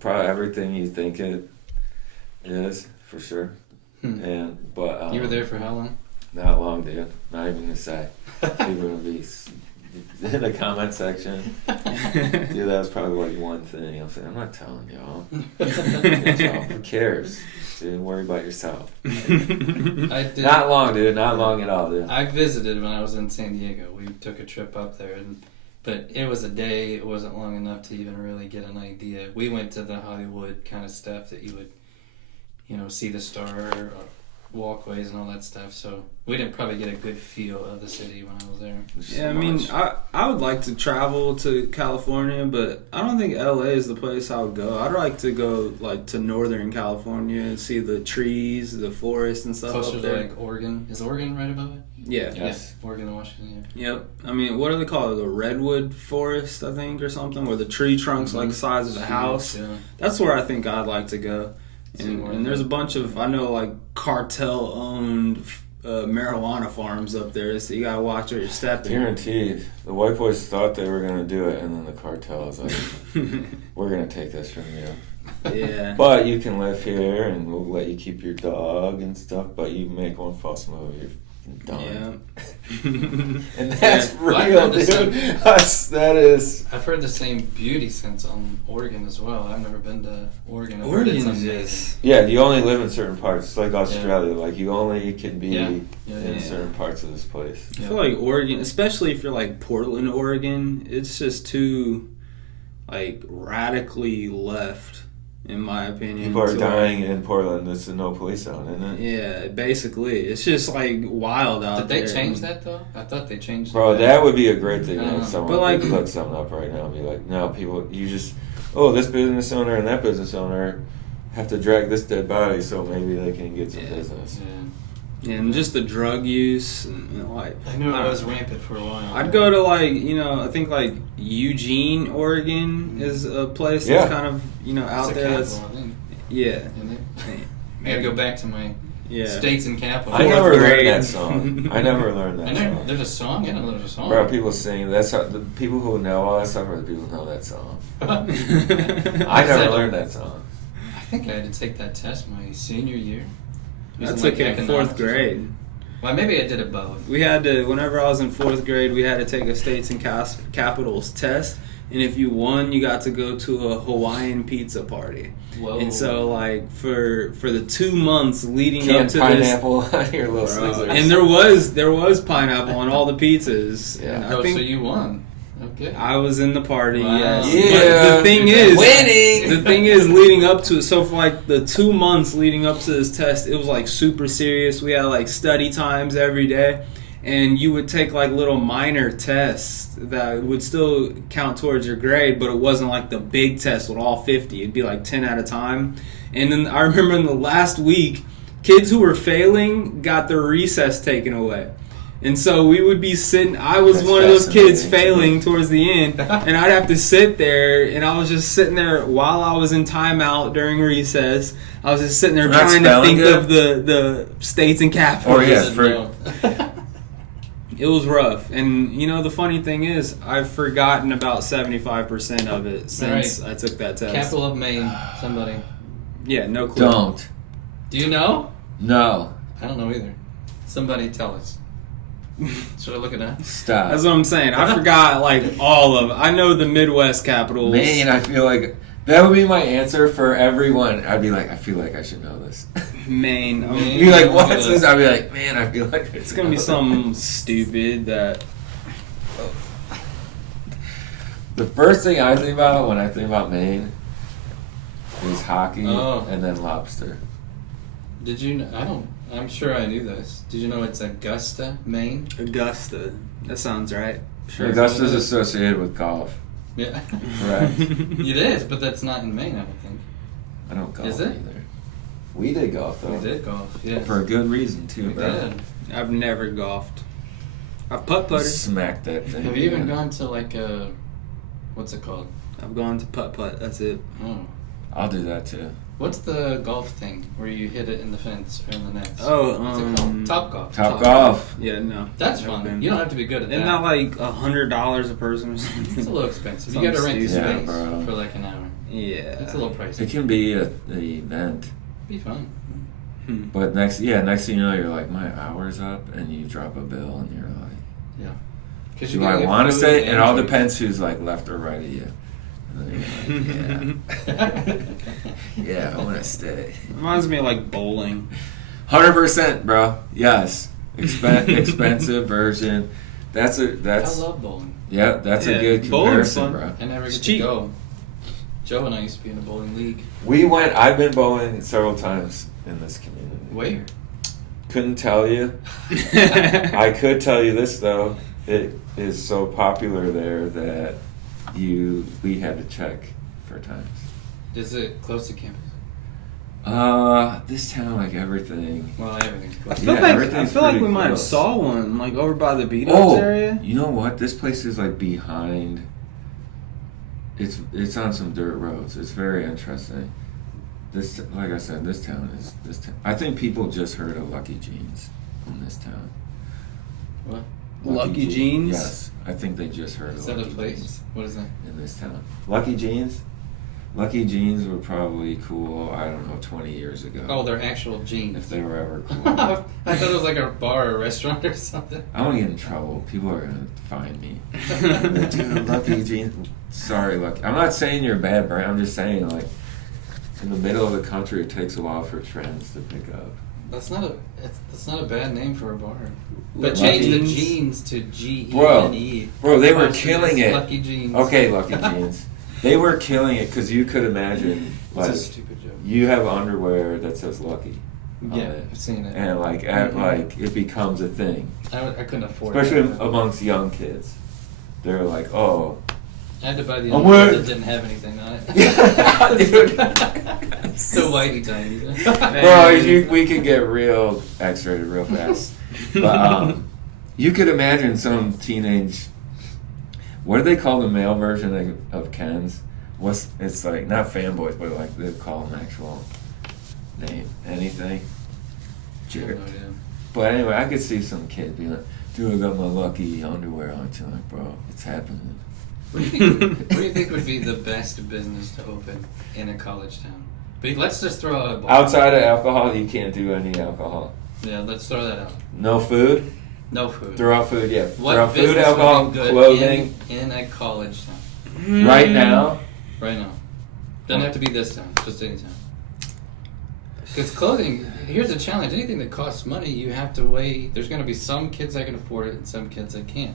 probably everything you think it is, for sure. But You were there for how long? not long, dude. Not even gonna say. People are gonna be in the comment section. Dude, that was probably like one thing. I'm not telling y'all. Who cares? Dude, worry about yourself. I did. Not long, dude. Not long at all, dude. I visited when I was in San Diego. We took a trip up there, but it was a day. It wasn't long enough to even really get an idea. We went to the Hollywood kind of stuff that you would, see the star walkways and all that stuff. So we didn't probably get a good feel of the city when I was there. Yeah, I mean, I would like to travel to California, but I don't think LA is the place I would go. I'd like to go like to Northern California and see the trees, the forest and stuff Closer up to there. like Oregon. Is Oregon right above it? Yeah. Yes. Yeah, Oregon and Washington. Yeah. Yep. I mean, what do they call it? The redwood forest, I think, or something, where the tree trunks like the size of a house. Yeah. That's where I think I'd like to go. See more And there's a bunch of, I know, like cartel-owned marijuana farms up there, so you gotta watch where you're stepping. Guaranteed. The white boys thought they were gonna do it, and then the cartel is like, "We're gonna take this from you." Yeah. But you can live here, and we'll let you keep your dog and stuff. But you make one false move, you're done. Yeah. And that's Well, I've real, heard the dude. same- That is. I've heard the same beauty sense on Oregon as well. I've never been to Oregon. I've heard it's Oregon is amazing. just. Yeah, you only live in certain parts. It's like Australia. Like you only can be Yeah. in Yeah. certain parts of this place. I feel like Oregon, especially if you're like Portland, Oregon, it's just too like radically left, in my opinion. People are to, dying like, in Portland. It's a no police zone, isn't it? Yeah, basically, it's just like wild out Did there. they change that though? I thought they changed Bro, it. that would be a great thing. I don't If know. someone But, like- could look something up right now and be like, no, people, you just, oh, this business owner and that business owner have to drag this dead body so maybe they can get some Yeah. business. Yeah. And just the drug use, and like I knew it I- was rampant for a while. I'd go to like I think like Eugene, Oregon is a place Yeah. that's kind of out It's a there. That's capital, I think. yeah, Isn't it? I gotta go back to my yeah. states and capital. I Fourth never grade. learned that song. I never learned that song. There's a song? I didn't know there's a song. Bro, people sing. That's how the people who know all that stuff are the people who know that song. I never learned that song. I think I had to take that test my senior year. It was I in, took like, it in economics fourth or something. grade. Well, maybe I did it both. We had to, whenever I was in fourth grade, we had to take a states and capitals test, and if you won, you got to go to a Hawaiian pizza party. Whoa. And so, like for the 2 months leading up Canned to pineapple on your little this, Snickers. and there was pineapple on all the pizzas. Yeah. And I Oh, think so you won. Okay. I was in the party. Wow. Yes. Yeah. But the thing is, Winning! The thing is, leading up to it, so for like the 2 months leading up to this test, it was like super serious. We had like study times every day, and you would take like little minor tests that would still count towards your grade, but it wasn't like the big test with all 50. It'd be like 10 at a time. And then I remember in the last week, kids who were failing got their recess taken away. And so we would be sitting, I was That's one of those kids fascinating. failing towards the end, and I'd have to sit there, and I was just sitting there while I was in timeout during recess. I was just sitting there Not trying to spelling think good? of the states and capitals. Oh, yeah. Didn't for- know. It was rough. And, the funny thing is, I've forgotten about 75% of it since I took that test. Capital of Maine. Somebody. Yeah, no clue. Don't. Do you know? No. I don't know either. Somebody tell us. Should I look it up? Stop. That's what I'm saying. I forgot, like, all of it. I know the Midwest capitals. Maine, I feel like that would be my answer for everyone. I'd be like, I feel like I should know this. Maine. Maine. You'd be like, what's this? I'd be like, man, I feel like It's going to be something stupid that... The first thing I think about when I think about Maine is hockey Oh. and then lobster. Did you know? I'm sure I knew this. Did you know it's Augusta, Maine? Augusta. That sounds right. Sure. Augusta's associated with golf. Yeah. Correct. It is, but that's not in Maine, I don't think. I don't golf Is it? either. We did golf though. We did golf, yes. For a good reason too, We bro. did. I've never golfed. I've putt-putted. Smack that thing. Have you even gone to like a, what's it called? I've gone to putt-putt. That's it. Oh. I'll do that too. What's the golf thing where you hit it in the fence or in the nets? Oh, What's it called? Top golf. Top golf. Yeah, no. That's Never fun. been. You don't have to be good at Isn't that. that like $100 a person or It's a something? little expensive. You Something gotta rent the stupid. Yeah, space bro. for like an hour. Yeah. It's a little pricey. It can be an event. Be fun. Hmm. But next thing you know, you're like, my hour's up, and you drop a bill, and you're like, Yeah. Because do I want to say? It all depends who's like left or right of you. And then you're like, yeah, I want to stay. Reminds me of like bowling. 100%, bro. Yes, expensive version. I love bowling. Yeah, that's Yeah, a good bowling's comparison, fun. bro. I never It's get cheap. to go. Joe and I used to be in a bowling league. I've been bowling several times in this community. Where? Couldn't tell you. I could tell you this though. It is so popular there that we had to check for times. Is it close to campus? This town, like everything. Well, everything's I close. feel Yeah, like everything's we pretty might have close. saw one like over by the Beat Oh, area. you know what? This place is like behind. It's on some dirt roads. It's very interesting. Like I said, this town. I think people just heard of Lucky Jeans. in this town. What? Lucky Jeans? Yes, I think they just heard Is of that a Lucky place? Jeans What is that? in this town. Lucky Jeans? Lucky Jeans were probably cool, I don't know, 20 years ago. Oh, they're actual jeans. If they were ever cool. I thought it was like a bar or a restaurant or something. I won't get in trouble. People are going to find me. Dude, Lucky Jeans. Sorry, Lucky. I'm not saying you're a bad brand. I'm just saying, like, in the middle of the country, it takes a while for trends to pick up. That's not a bad name for a bar. But Lucky change the Jeans. jeans to G-E-N-E. Bro, they were Versus killing it. Lucky Jeans. Okay, Lucky Jeans. They were killing it because you could imagine, It's like, a stupid joke. you have underwear that says Lucky on Yeah, it. I've seen it. And, like, like, it becomes a thing. I couldn't afford Especially it. amongst young kids. They're like, oh. I had to buy the I'm other one wearing- that didn't have anything on it. Dude. So whitey tiny. Bro, we could get real X-rated real fast. But you could imagine some teenage. What do they call the male version of Ken's? It's like not fanboys, but like they call them actual name. Anything. Jerk. No idea. But anyway, I could see some kid being like, "Dude, I got my Lucky underwear on tonight, bro. It's happening." What do you think would be the best business to open in a college town? But let's just throw out a ball. Outside of alcohol, you can't do any alcohol. Yeah, let's throw that out. No food. No food. Throw out food, yeah. What Throw out food, business alcohol, would be good clothing. in a college town? Right now, Right now. Doesn't have to be this town, just any town. Because clothing, here's the challenge. Anything that costs money, you have to weigh. There's going to be some kids that can afford it and some kids that can't.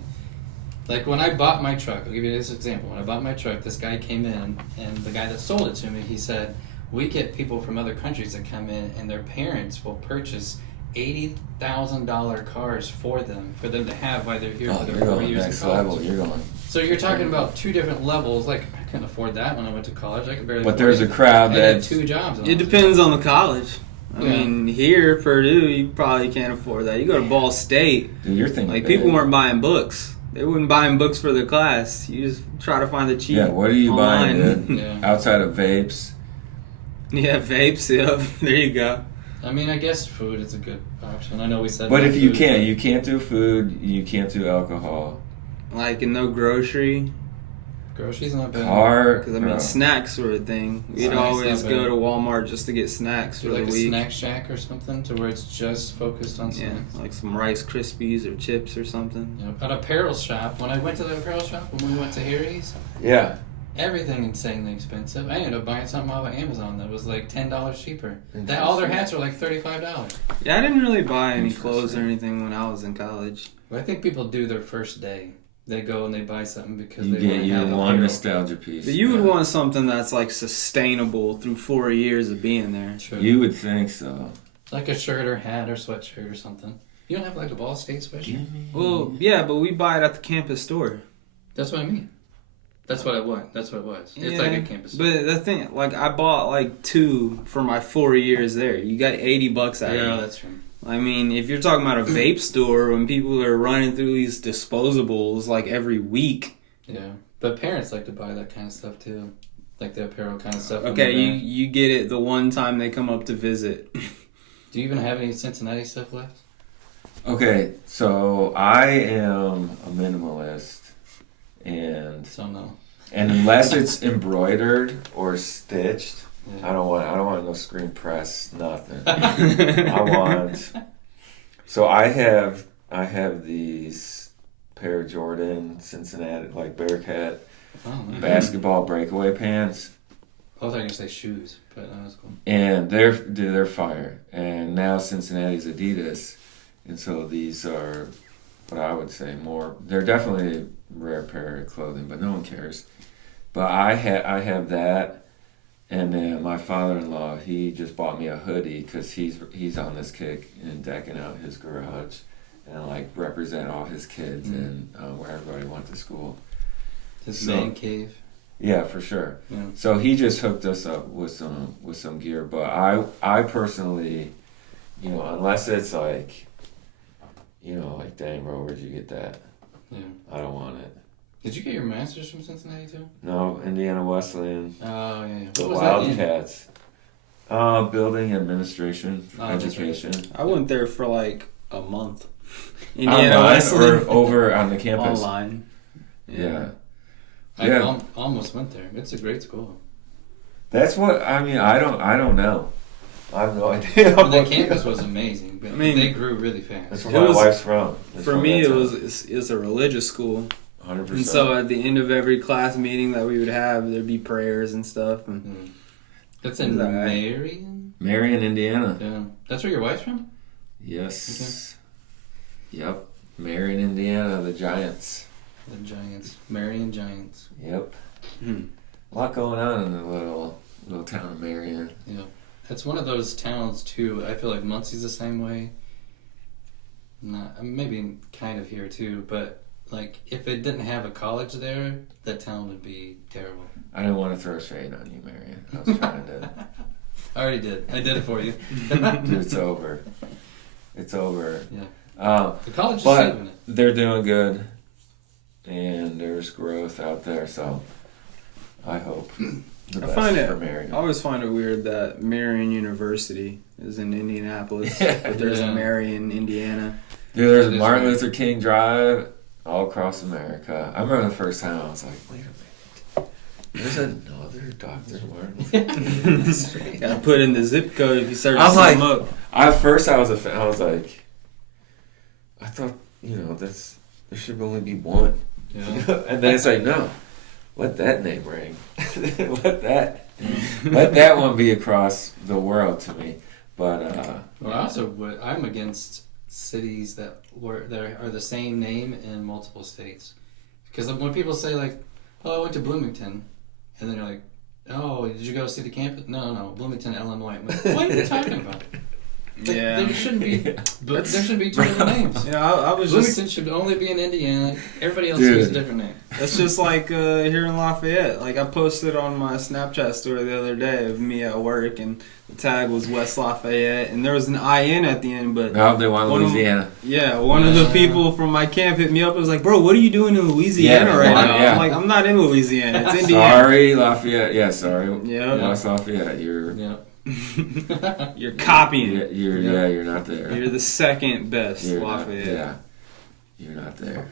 Like when I bought my truck, I'll give you this example. When I bought my truck, this guy came in, and the guy that sold it to me, he said, we get people from other countries that come in, and their parents will purchase $80,000 cars for them to have while they're here oh, for you're their 4 going years next in college. level. You're going. So you're talking about two different levels. Like I couldn't afford that when I went to college. I could barely. But afford there's it. a crowd I had that's. 2 jobs. It depends on the college. I Yeah. mean, here, Purdue, you probably can't afford that. You go to Ball State, Dude, you're thinking. like, big. people weren't buying books. They wouldn't buying books for their class. You just try to find the cheap Yeah, what are you buying, online. dude? Yeah. Outside of vapes. Yeah, vapes, yeah. There you go. I mean, I guess food is a good option. I know we said. But no if you food, can't, you can't do food, you can't do alcohol. Like, and no grocery. groceries not bad. Car. Because, I mean, snacks were a thing. We'd Snacks always not go bad. to Walmart just to get snacks Do for the like a week. snack shack or something to where it's just focused on Yeah, snacks. like some Rice Krispies or chips or something. You know, an apparel shop. When I went to the apparel shop when we went to Harry's, Yeah. everything insanely expensive. I ended up buying something off of Amazon that was like $10 cheaper. That all their hats were like $35. Yeah, I didn't really buy any clothes or anything when I was in college. But I think people do their first day. They go and they buy something because You they get want to your have one apparel. nostalgia piece. But you would yeah. want something that's like sustainable through 4 years of being there. True. You would think so. Like a shirt or hat or sweatshirt or something. You don't have like a Ball State sweatshirt? Give me. Well, yeah, but we buy it at the campus store. That's what I mean. That's what it was. That's what it was. It's Yeah, like a campus. But the thing, like, I bought like 2 for my 4 years there. You got $80 out Yeah, of it. that's true. I mean, if you're talking about a vape store when people are running through these disposables like every week. Yeah. But parents like to buy that kind of stuff too. Like the apparel kind of stuff. when Okay, they're you back. you get it the one time they come up to visit. Do you even have any Cincinnati stuff left? Okay, so I am a minimalist, and So no. unless it's embroidered or stitched, Yeah. I don't want no screen press, nothing. I want. So I have these pair of Jordan Cincinnati like Bearcat Oh, nice. basketball breakaway pants, I was going to say shoes, but that was cool. and they're fire. And now Cincinnati's Adidas, and so these are what I would say more. They're definitely a rare pair of clothing, but no one cares. But I have that. And then my father-in-law, he just bought me a hoodie because he's on this kick and decking out his garage and like represent all his kids and where everybody went to school. This So- man cave. Yeah, for sure. Yeah. So he just hooked us up with some gear, but I personally, unless it's like, like dang bro, where'd you get that? Yeah. I don't want it. Did you get your master's from Cincinnati too? No, Indiana Wesleyan, Oh, yeah. the What was that in? Wildcats, building administration, Oh, that's education. I went there for like a month. Online or over on the campus? Online. Yeah. I almost went there. It's a great school. That's what I mean. I don't know. I have no idea. The campus was amazing, but I mean, they grew really fast. That's where my wife's from. For me, it's a religious school. 100%. And so at the end of every class meeting that we would have, there'd be prayers and stuff. And That's in Marion? Marion, Indiana. Yeah. That's where your wife's from? Yes. Okay. Yep. Marion, Indiana, the Giants. The Giants. Marion Giants. Yep. A lot going on in the little town of Marion. Yeah. It's one of those towns, too. I feel like Muncie's the same way. Not, maybe kind of here, too. But, like, if it didn't have a college there, that town would be terrible. I didn't want to throw shade on you, Marion. I was trying to. I already did. I did it for you. Dude, it's over. It's over. Yeah. The college is but saving it. They're doing good. And there's growth out there, so I hope the best for Marion. I always find it weird that Marion University is in Indianapolis, but there's a Marion, Indiana. Dude, there's Martin Luther King Drive all across America. I remember the first time I was like, wait a minute. There's another Dr. Martin Luther King. Gotta put in the zip code if you search I'm up. At first I was a fan. I was like, I thought, there should only be one. Yeah. And then it's like, no, let that name ring. let that one be across the world to me. But well, I'm against cities that are the same name in multiple states, because when people say like, "Oh, I went to Bloomington," and then you're like, "Oh, did you go see the campus?" No, Bloomington, Illinois. I'm like, what are you talking about? There shouldn't be. There shouldn't be two different names. I was Bloomington should only be in Indiana. Everybody else has a different name. That's just like here in Lafayette. Like I posted on my Snapchat story the other day of me at work, and the tag was West Lafayette, and there was an IN at the end. But no, they want Louisiana. One of the people from my camp hit me up and was like, "Bro, what are you doing in Louisiana right now?" Yeah. I'm like, "I'm not in Louisiana. It's Indiana." Sorry, Lafayette. Yeah, sorry. Yeah. West Lafayette. You're copying. You're not there. You're the second best Lafayette. You're not there.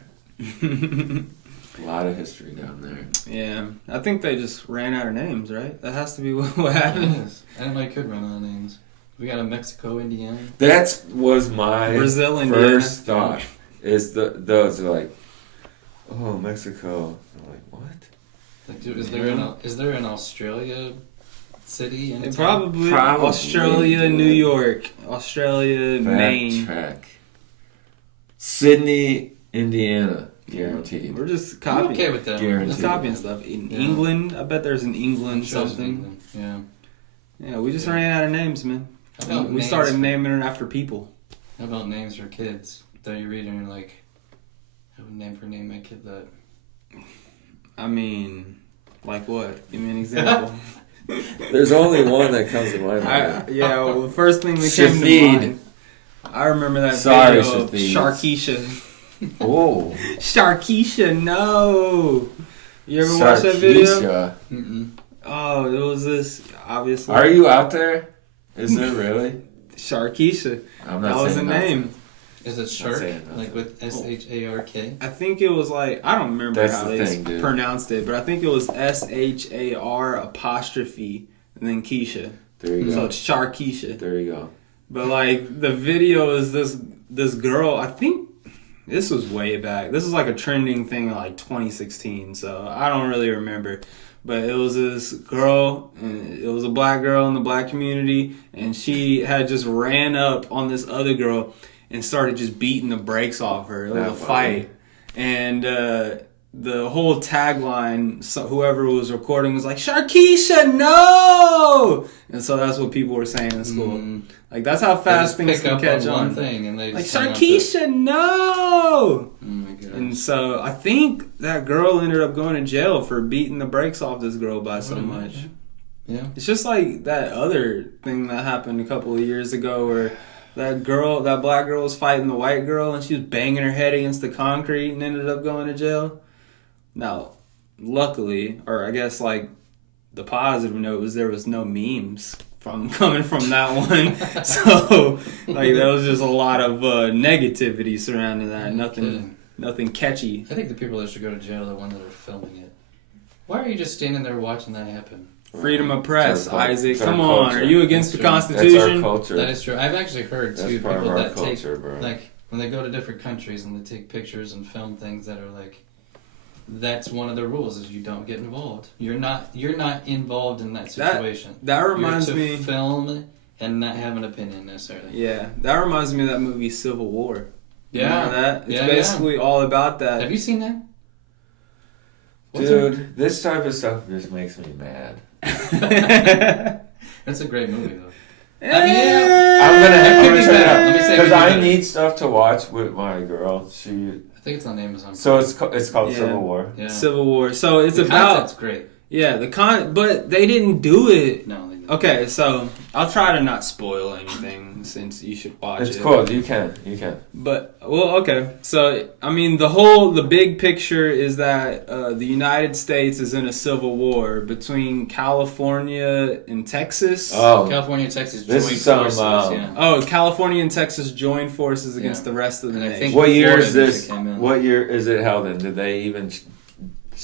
A lot of history down there. Yeah, I think they just ran out of names, right? That has to be what happened. Anybody could run out of names. We got a Mexico, Indiana. That was my Brazil, Indiana. first thought. Is those are like, oh, Mexico. I'm like, what? Like, dude, is there an Australia city in Probably Australia, New York, Australia, Maine. Track. Sydney, Indiana, guaranteed. We're just I'm copying. okay with that. Guaranteed. Just copying stuff. In England, I bet there's an England something. England. Yeah, we just ran out of names, man. We started naming it after people. How about names for kids that you read and you're like, I would name my kid that? I mean, like what? Give me an example. There's only one that comes to mind. The first thing that came to mind. I remember that video of Sharkeisha. Oh. Sharkeisha, no. You ever watch that video? Mm-mm. Oh, it was this, obviously. Are you out there? Is there really? Sharkeisha. I'm not that was the name. Is it Shark? Like with SHARK? I think it was like, I don't remember how they pronounced it, but I think it was SHAR apostrophe and then Keisha. There you go. So it's Sharkeisha. There you go. But like the video is this girl, I think this was way back. This was like a trending thing in like 2016, so I don't really remember. But it was this girl, and it was a black girl in the black community, and she had just ran up on this other girl and started just beating the brakes off her. It was a fight. And the whole tagline, whoever was recording was like, Sharkeisha, no! And so that's what people were saying in school. Like, that's how fast things can catch on. One thing and they like, Sharkeisha, no! Oh my God. And so I think that girl ended up going to jail for beating the brakes off this girl by so much. Yeah. It's just like that other thing that happened a couple of years ago where that black girl was fighting the white girl and she was banging her head against the concrete and ended up going to jail. Now, luckily, or I guess like the positive note was there was no memes from coming from that one. So like there was just a lot of negativity surrounding that. Nothing catchy. I think the people that should go to jail are the ones that are filming it. Why are you just standing there watching that happen? Freedom of press, Isaac. Come culture. on, are you against the That's Constitution? our culture. That is true. I've actually heard That's too part people of our that culture, take bro. like when they go to different countries and they take pictures and film things that are like. That's one of the rules: is you don't get involved. You're not involved in that situation. That reminds You're to me. film and not have an opinion necessarily. Yeah, that reminds me of that movie Civil War. Yeah, Remember that? It's Yeah, basically all about that. Have you seen that? Dude, this type of stuff just makes me mad. That's a great movie though. I'm gonna check it Let me out say because I it. need stuff to watch with my girl. I think it's on Amazon. So it's called Yeah. Civil War. Yeah. Civil War. So it's the about concept's great. but they didn't do it. No, they didn't. Okay, so I'll try to not spoil anything since you should watch It's it. cool. You can. But okay. So I mean, the big picture is that the United States is in a civil war between California and Texas. Oh, California and Texas This joined is some, forces. Yeah. Oh, California and Texas join forces against Yeah. the rest of the And I nation. think- what year Florida is this? actually came in. What year is it held in? Did they even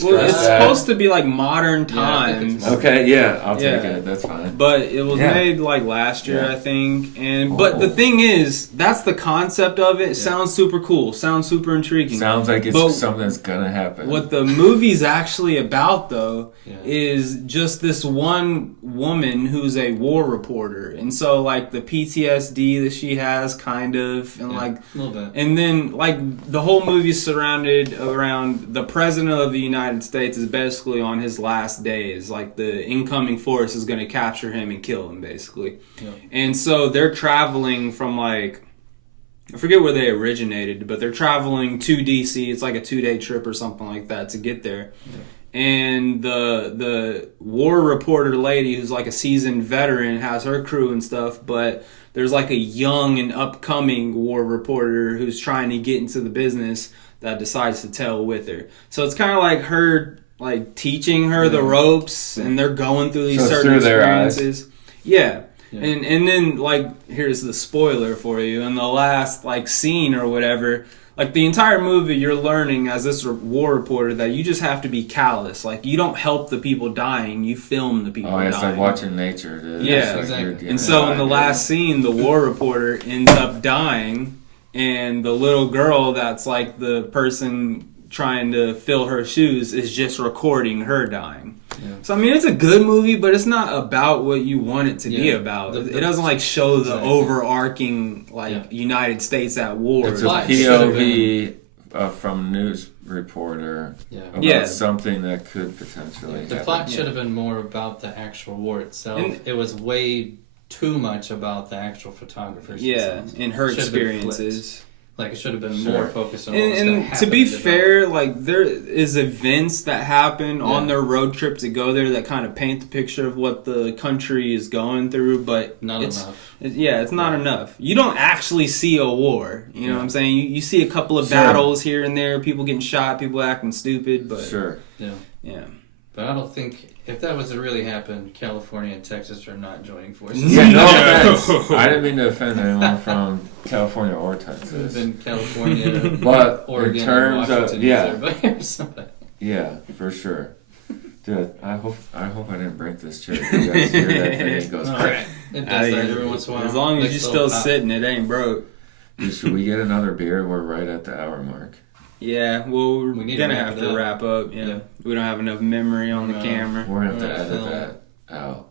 Well, stress it's that? supposed to be like modern Yeah, I think times. it's- Okay, yeah, I'll take Yeah. it. That's fine. But it was Yeah. made like last year, Yeah. I think. And but the Oh. thing is, that's the concept of it. Sounds super cool. Sounds super intriguing. Sounds like it's But something that's gonna happen. What the movie's actually about, though, Yeah. is just this one woman who's a war reporter, and so like the PTSD that she has, kind of, and Yeah, like. a little bit. And then, like, the whole movie's surrounded around the president of the United States is basically on his last days. Like, the incoming force is going to capture him and kill him, basically. Yeah. And so they're traveling from, like, I forget where they originated, but they're traveling to D.C. It's like a 2-day trip or something like that to get there. Yeah. And the war reporter lady, who's like a seasoned veteran, has her crew and stuff, but there's like a young and upcoming war reporter who's trying to get into the business that decides to tail with her. So it's kind of like her like teaching her the ropes, and they're going through these So it's certain through their eyes. experiences. Yeah. Yeah. And then like here's the spoiler for you. In the last like scene or whatever, like the entire movie, you're learning as this war reporter that you just have to be callous. Like you don't help the people dying, you film the people Oh, dying. it's like watching nature, dude. Yeah. It's like Exactly. you're getting And so in the an last scene, the war reporter ends up dying, and the little girl that's like the person trying to fill her shoes is just recording her dying. Yeah. So I mean, it's a good movie, but it's not about what you want it to be Yeah. about. The- It doesn't like show the Exactly. overarching like Yeah. United States at war. It's a Plot should have POV from news reporter Yeah. about Yeah. something that could potentially The happen. plot should have been more about the actual war itself. And- it was way too much about the actual photographers. Yeah, themselves. and her Should have been experiences. Like it should have been Sure. more focused on what was And gonna to happen be in the fair, like there is events that happen on Yeah. their road trip to go there that kind of paint the picture of what the country is going through, but Not it's enough. it's not enough. You don't actually see a war. You know what I'm saying? You see a couple of Sure. battles here and there, people getting shot, people acting stupid, but Sure. Yeah. yeah. But I don't think if that was to really happen, California and Texas are not joining forces. Yeah, no No. offense. I didn't mean to offend anyone from California or It would have Texas. been California, But Oregon, in terms and of Washington, yeah, or something. yeah, for sure. Dude, I hope I didn't break this chair. You guys hear that thing? It goes No. crack. It does that every once in a while. As long as Makes you're a still little pop. sitting, it ain't broke. Dude, should we get another beer? We're right at the hour mark. Yeah, well, we're We need gonna to wrap have it to up. wrap up. Yeah. Yeah. We don't have enough memory on the No. camera. We're gonna have to Alright, edit Phil. that out.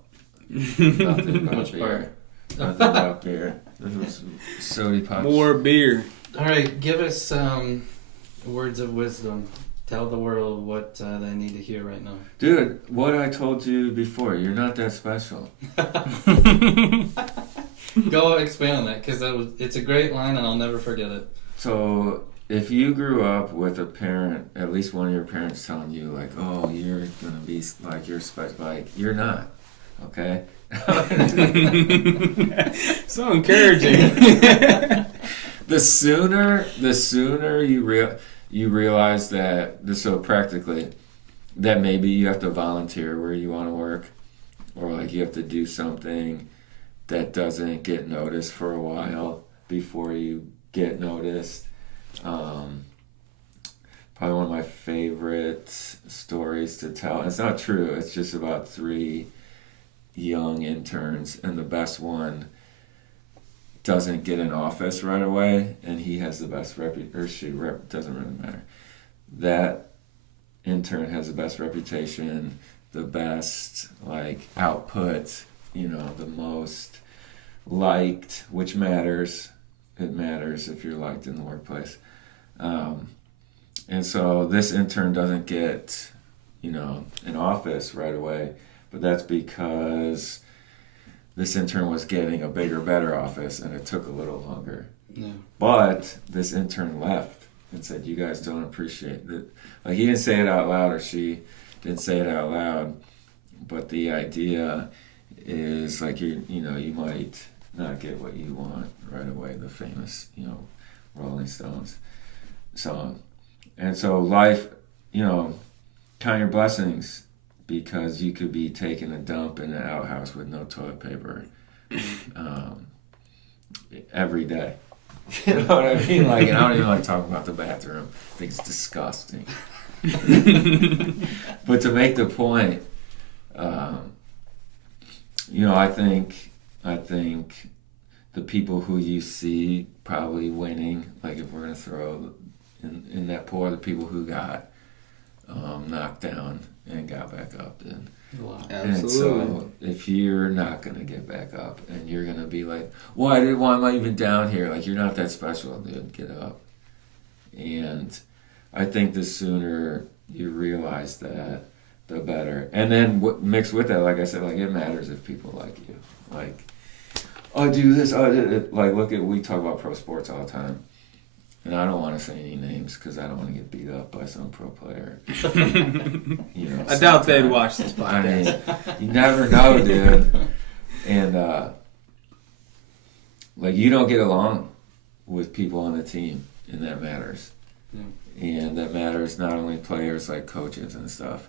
Nothing about Which beer. part? Nothing about beer. This was sody pops. More beer. All right, give us words of wisdom. Tell the world what they need to hear right now. Dude, what I told you before, you're not that special. Go expand on that because it's a great line and I'll never forget it. So, if you grew up with a parent, at least one of your parents telling you, like, oh, you're gonna be like, you're special, like, you're not, okay? So encouraging. the sooner you realize that, so practically, that maybe you have to volunteer where you want to work, or like you have to do something that doesn't get noticed for a while before you get noticed. Probably one of my favorite stories to tell. It's not true. It's just about 3 young interns, and the best one doesn't get an office right away, and he has the best doesn't really matter. That intern has the best reputation, the best like output, the most liked, which matters. It matters if you're liked in the workplace. And so this intern doesn't get, an office right away, but that's because this intern was getting a bigger, better office, and it took a little longer. Yeah. But this intern left and said, "You guys don't appreciate that." Like, he didn't say it out loud, or she didn't say it out loud, but the idea is like you might not get what you want right away. The famous, Rolling Stones song. And so life, count your blessings, because you could be taking a dump in an outhouse with no toilet paper every day. You know what I mean? Like, and I don't even like talking about the bathroom. I think it's disgusting. But to make the point, I think the people who you see probably winning, like if we're gonna throw in that pool, are the people who got knocked down and got back up. And Absolutely. And so if you're not gonna get back up, and you're gonna be like, why am I even down here? Like, you're not that special, dude. Get up. And I think the sooner you realize that, the better. And then mixed with that, like I said, like, it matters if people like you. Like, oh, do this, oh, like, we talk about pro sports all the time. And I don't want to say any names because I don't want to get beat up by some pro player. I doubt they'd watch this podcast. I mean, you never know, dude. And, like, you don't get along with people on the team, and that matters. Yeah. And that matters not only players, like coaches and stuff.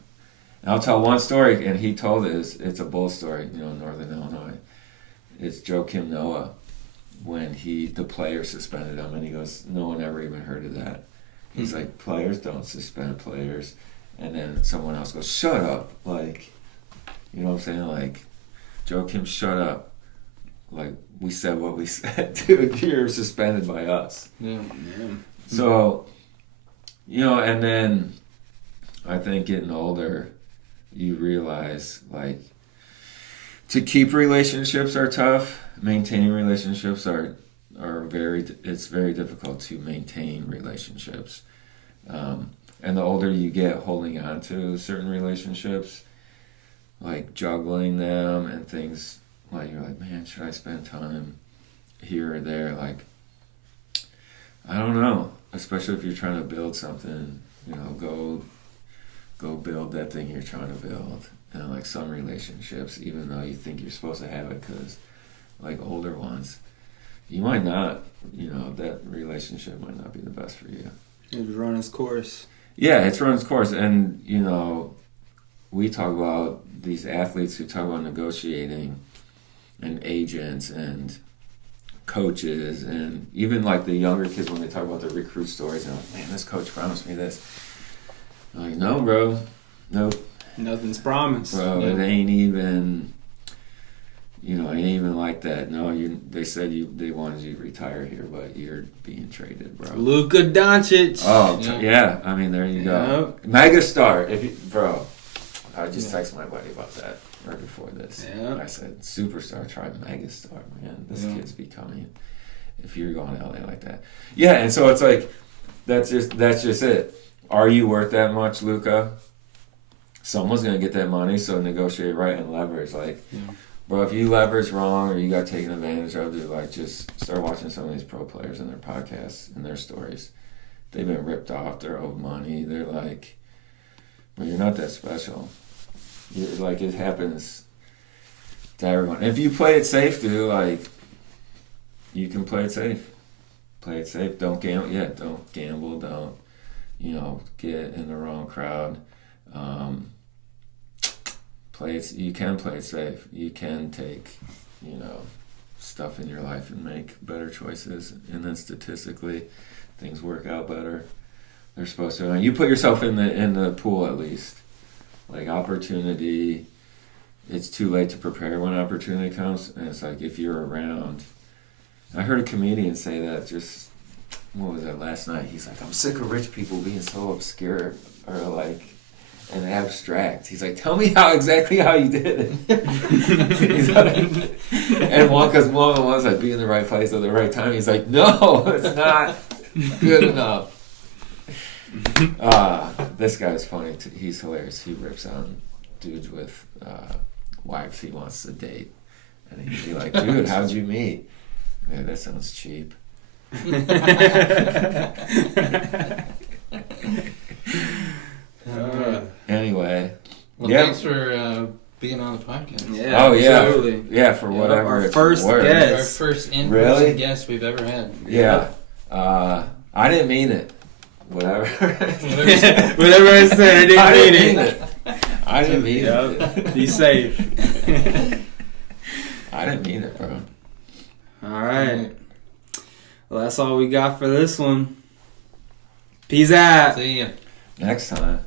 And I'll tell one story, and he told it. It's a bull story, in Northern Illinois. It's Joakim Noah, when the player suspended him, and he goes, no one ever even heard of that. He's like, players don't suspend players. And then someone else goes, shut up. Like, you know what I'm saying? Like, Joakim, shut up. Like, we said what we said. Dude, you're suspended by us. Yeah. So, and then I think getting older, you realize, like, to keep relationships are tough. Maintaining relationships are it's very difficult to maintain relationships. And the older you get, holding on to certain relationships, like juggling them and things, like, you're like, man, should I spend time here or there? Like, I don't know. Especially if you're trying to build something, go build that thing you're trying to build. And like some relationships, even though you think you're supposed to have it, because like older ones, you might not, that relationship might not be the best for you. It's run its course. Yeah, it's run its course. And, we talk about these athletes who talk about negotiating, and agents and coaches, and even like the younger kids when they talk about their recruit stories, they're like, man, this coach promised me this. I'm like, no, bro. Nope. Nothing's promised. Bro, Yeah. It ain't even... it ain't even like that. No, they said they wanted you to retire here, but you're being traded, bro. Luka Doncic. Oh, yeah. I mean, there you go. Megastar. Bro, I just texted my buddy about that right before this. Yeah. I said, superstar, try megastar, man. This kid's becoming, if you're going to LA like that. Yeah, and so it's like, that's just it. Are you worth that much, Luka? Someone's going to get that money, so negotiate right and leverage. Like, bro, if you leverage wrong or you got taken advantage of, dude, like, just start watching some of these pro players and their podcasts and their stories. They've been ripped off. They're owed money. They're like, well, you're not that special. Like, it happens to everyone. And if you play it safe, dude, like, you can play it safe. Play it safe. Don't gamble. Yeah, don't gamble. Don't, get in the wrong crowd. You can play it safe. You can take, stuff in your life and make better choices, and then statistically, things work out better. They're supposed to. And you put yourself in the pool at least. Like opportunity, it's too late to prepare when opportunity comes, and it's like if you're around. I heard a comedian say that just, what was it, last night? He's like, I'm sick of rich people being so obscure or like and abstract. He's like, tell me exactly how you did it. He's like, and because one of the ones like be in the right place at the right time. He's like, no, it's not good enough. This guy's funny. He's hilarious. He rips on dudes with wives he wants to date, and he'd be like, dude, how'd you meet? Yeah, that sounds cheap. Anyway, well, yeah. thanks for being on the podcast. Yeah, oh yeah, absolutely. Yeah, for whatever. Our it's first worth. guest. Our first in-person Really? guest we've ever had. Yeah, I didn't mean it. Whatever. Whatever I said, I didn't mean it. I didn't mean it. Be safe. I didn't mean it, bro. All right. Well, that's all we got for this one. Peace out. See ya. Next time.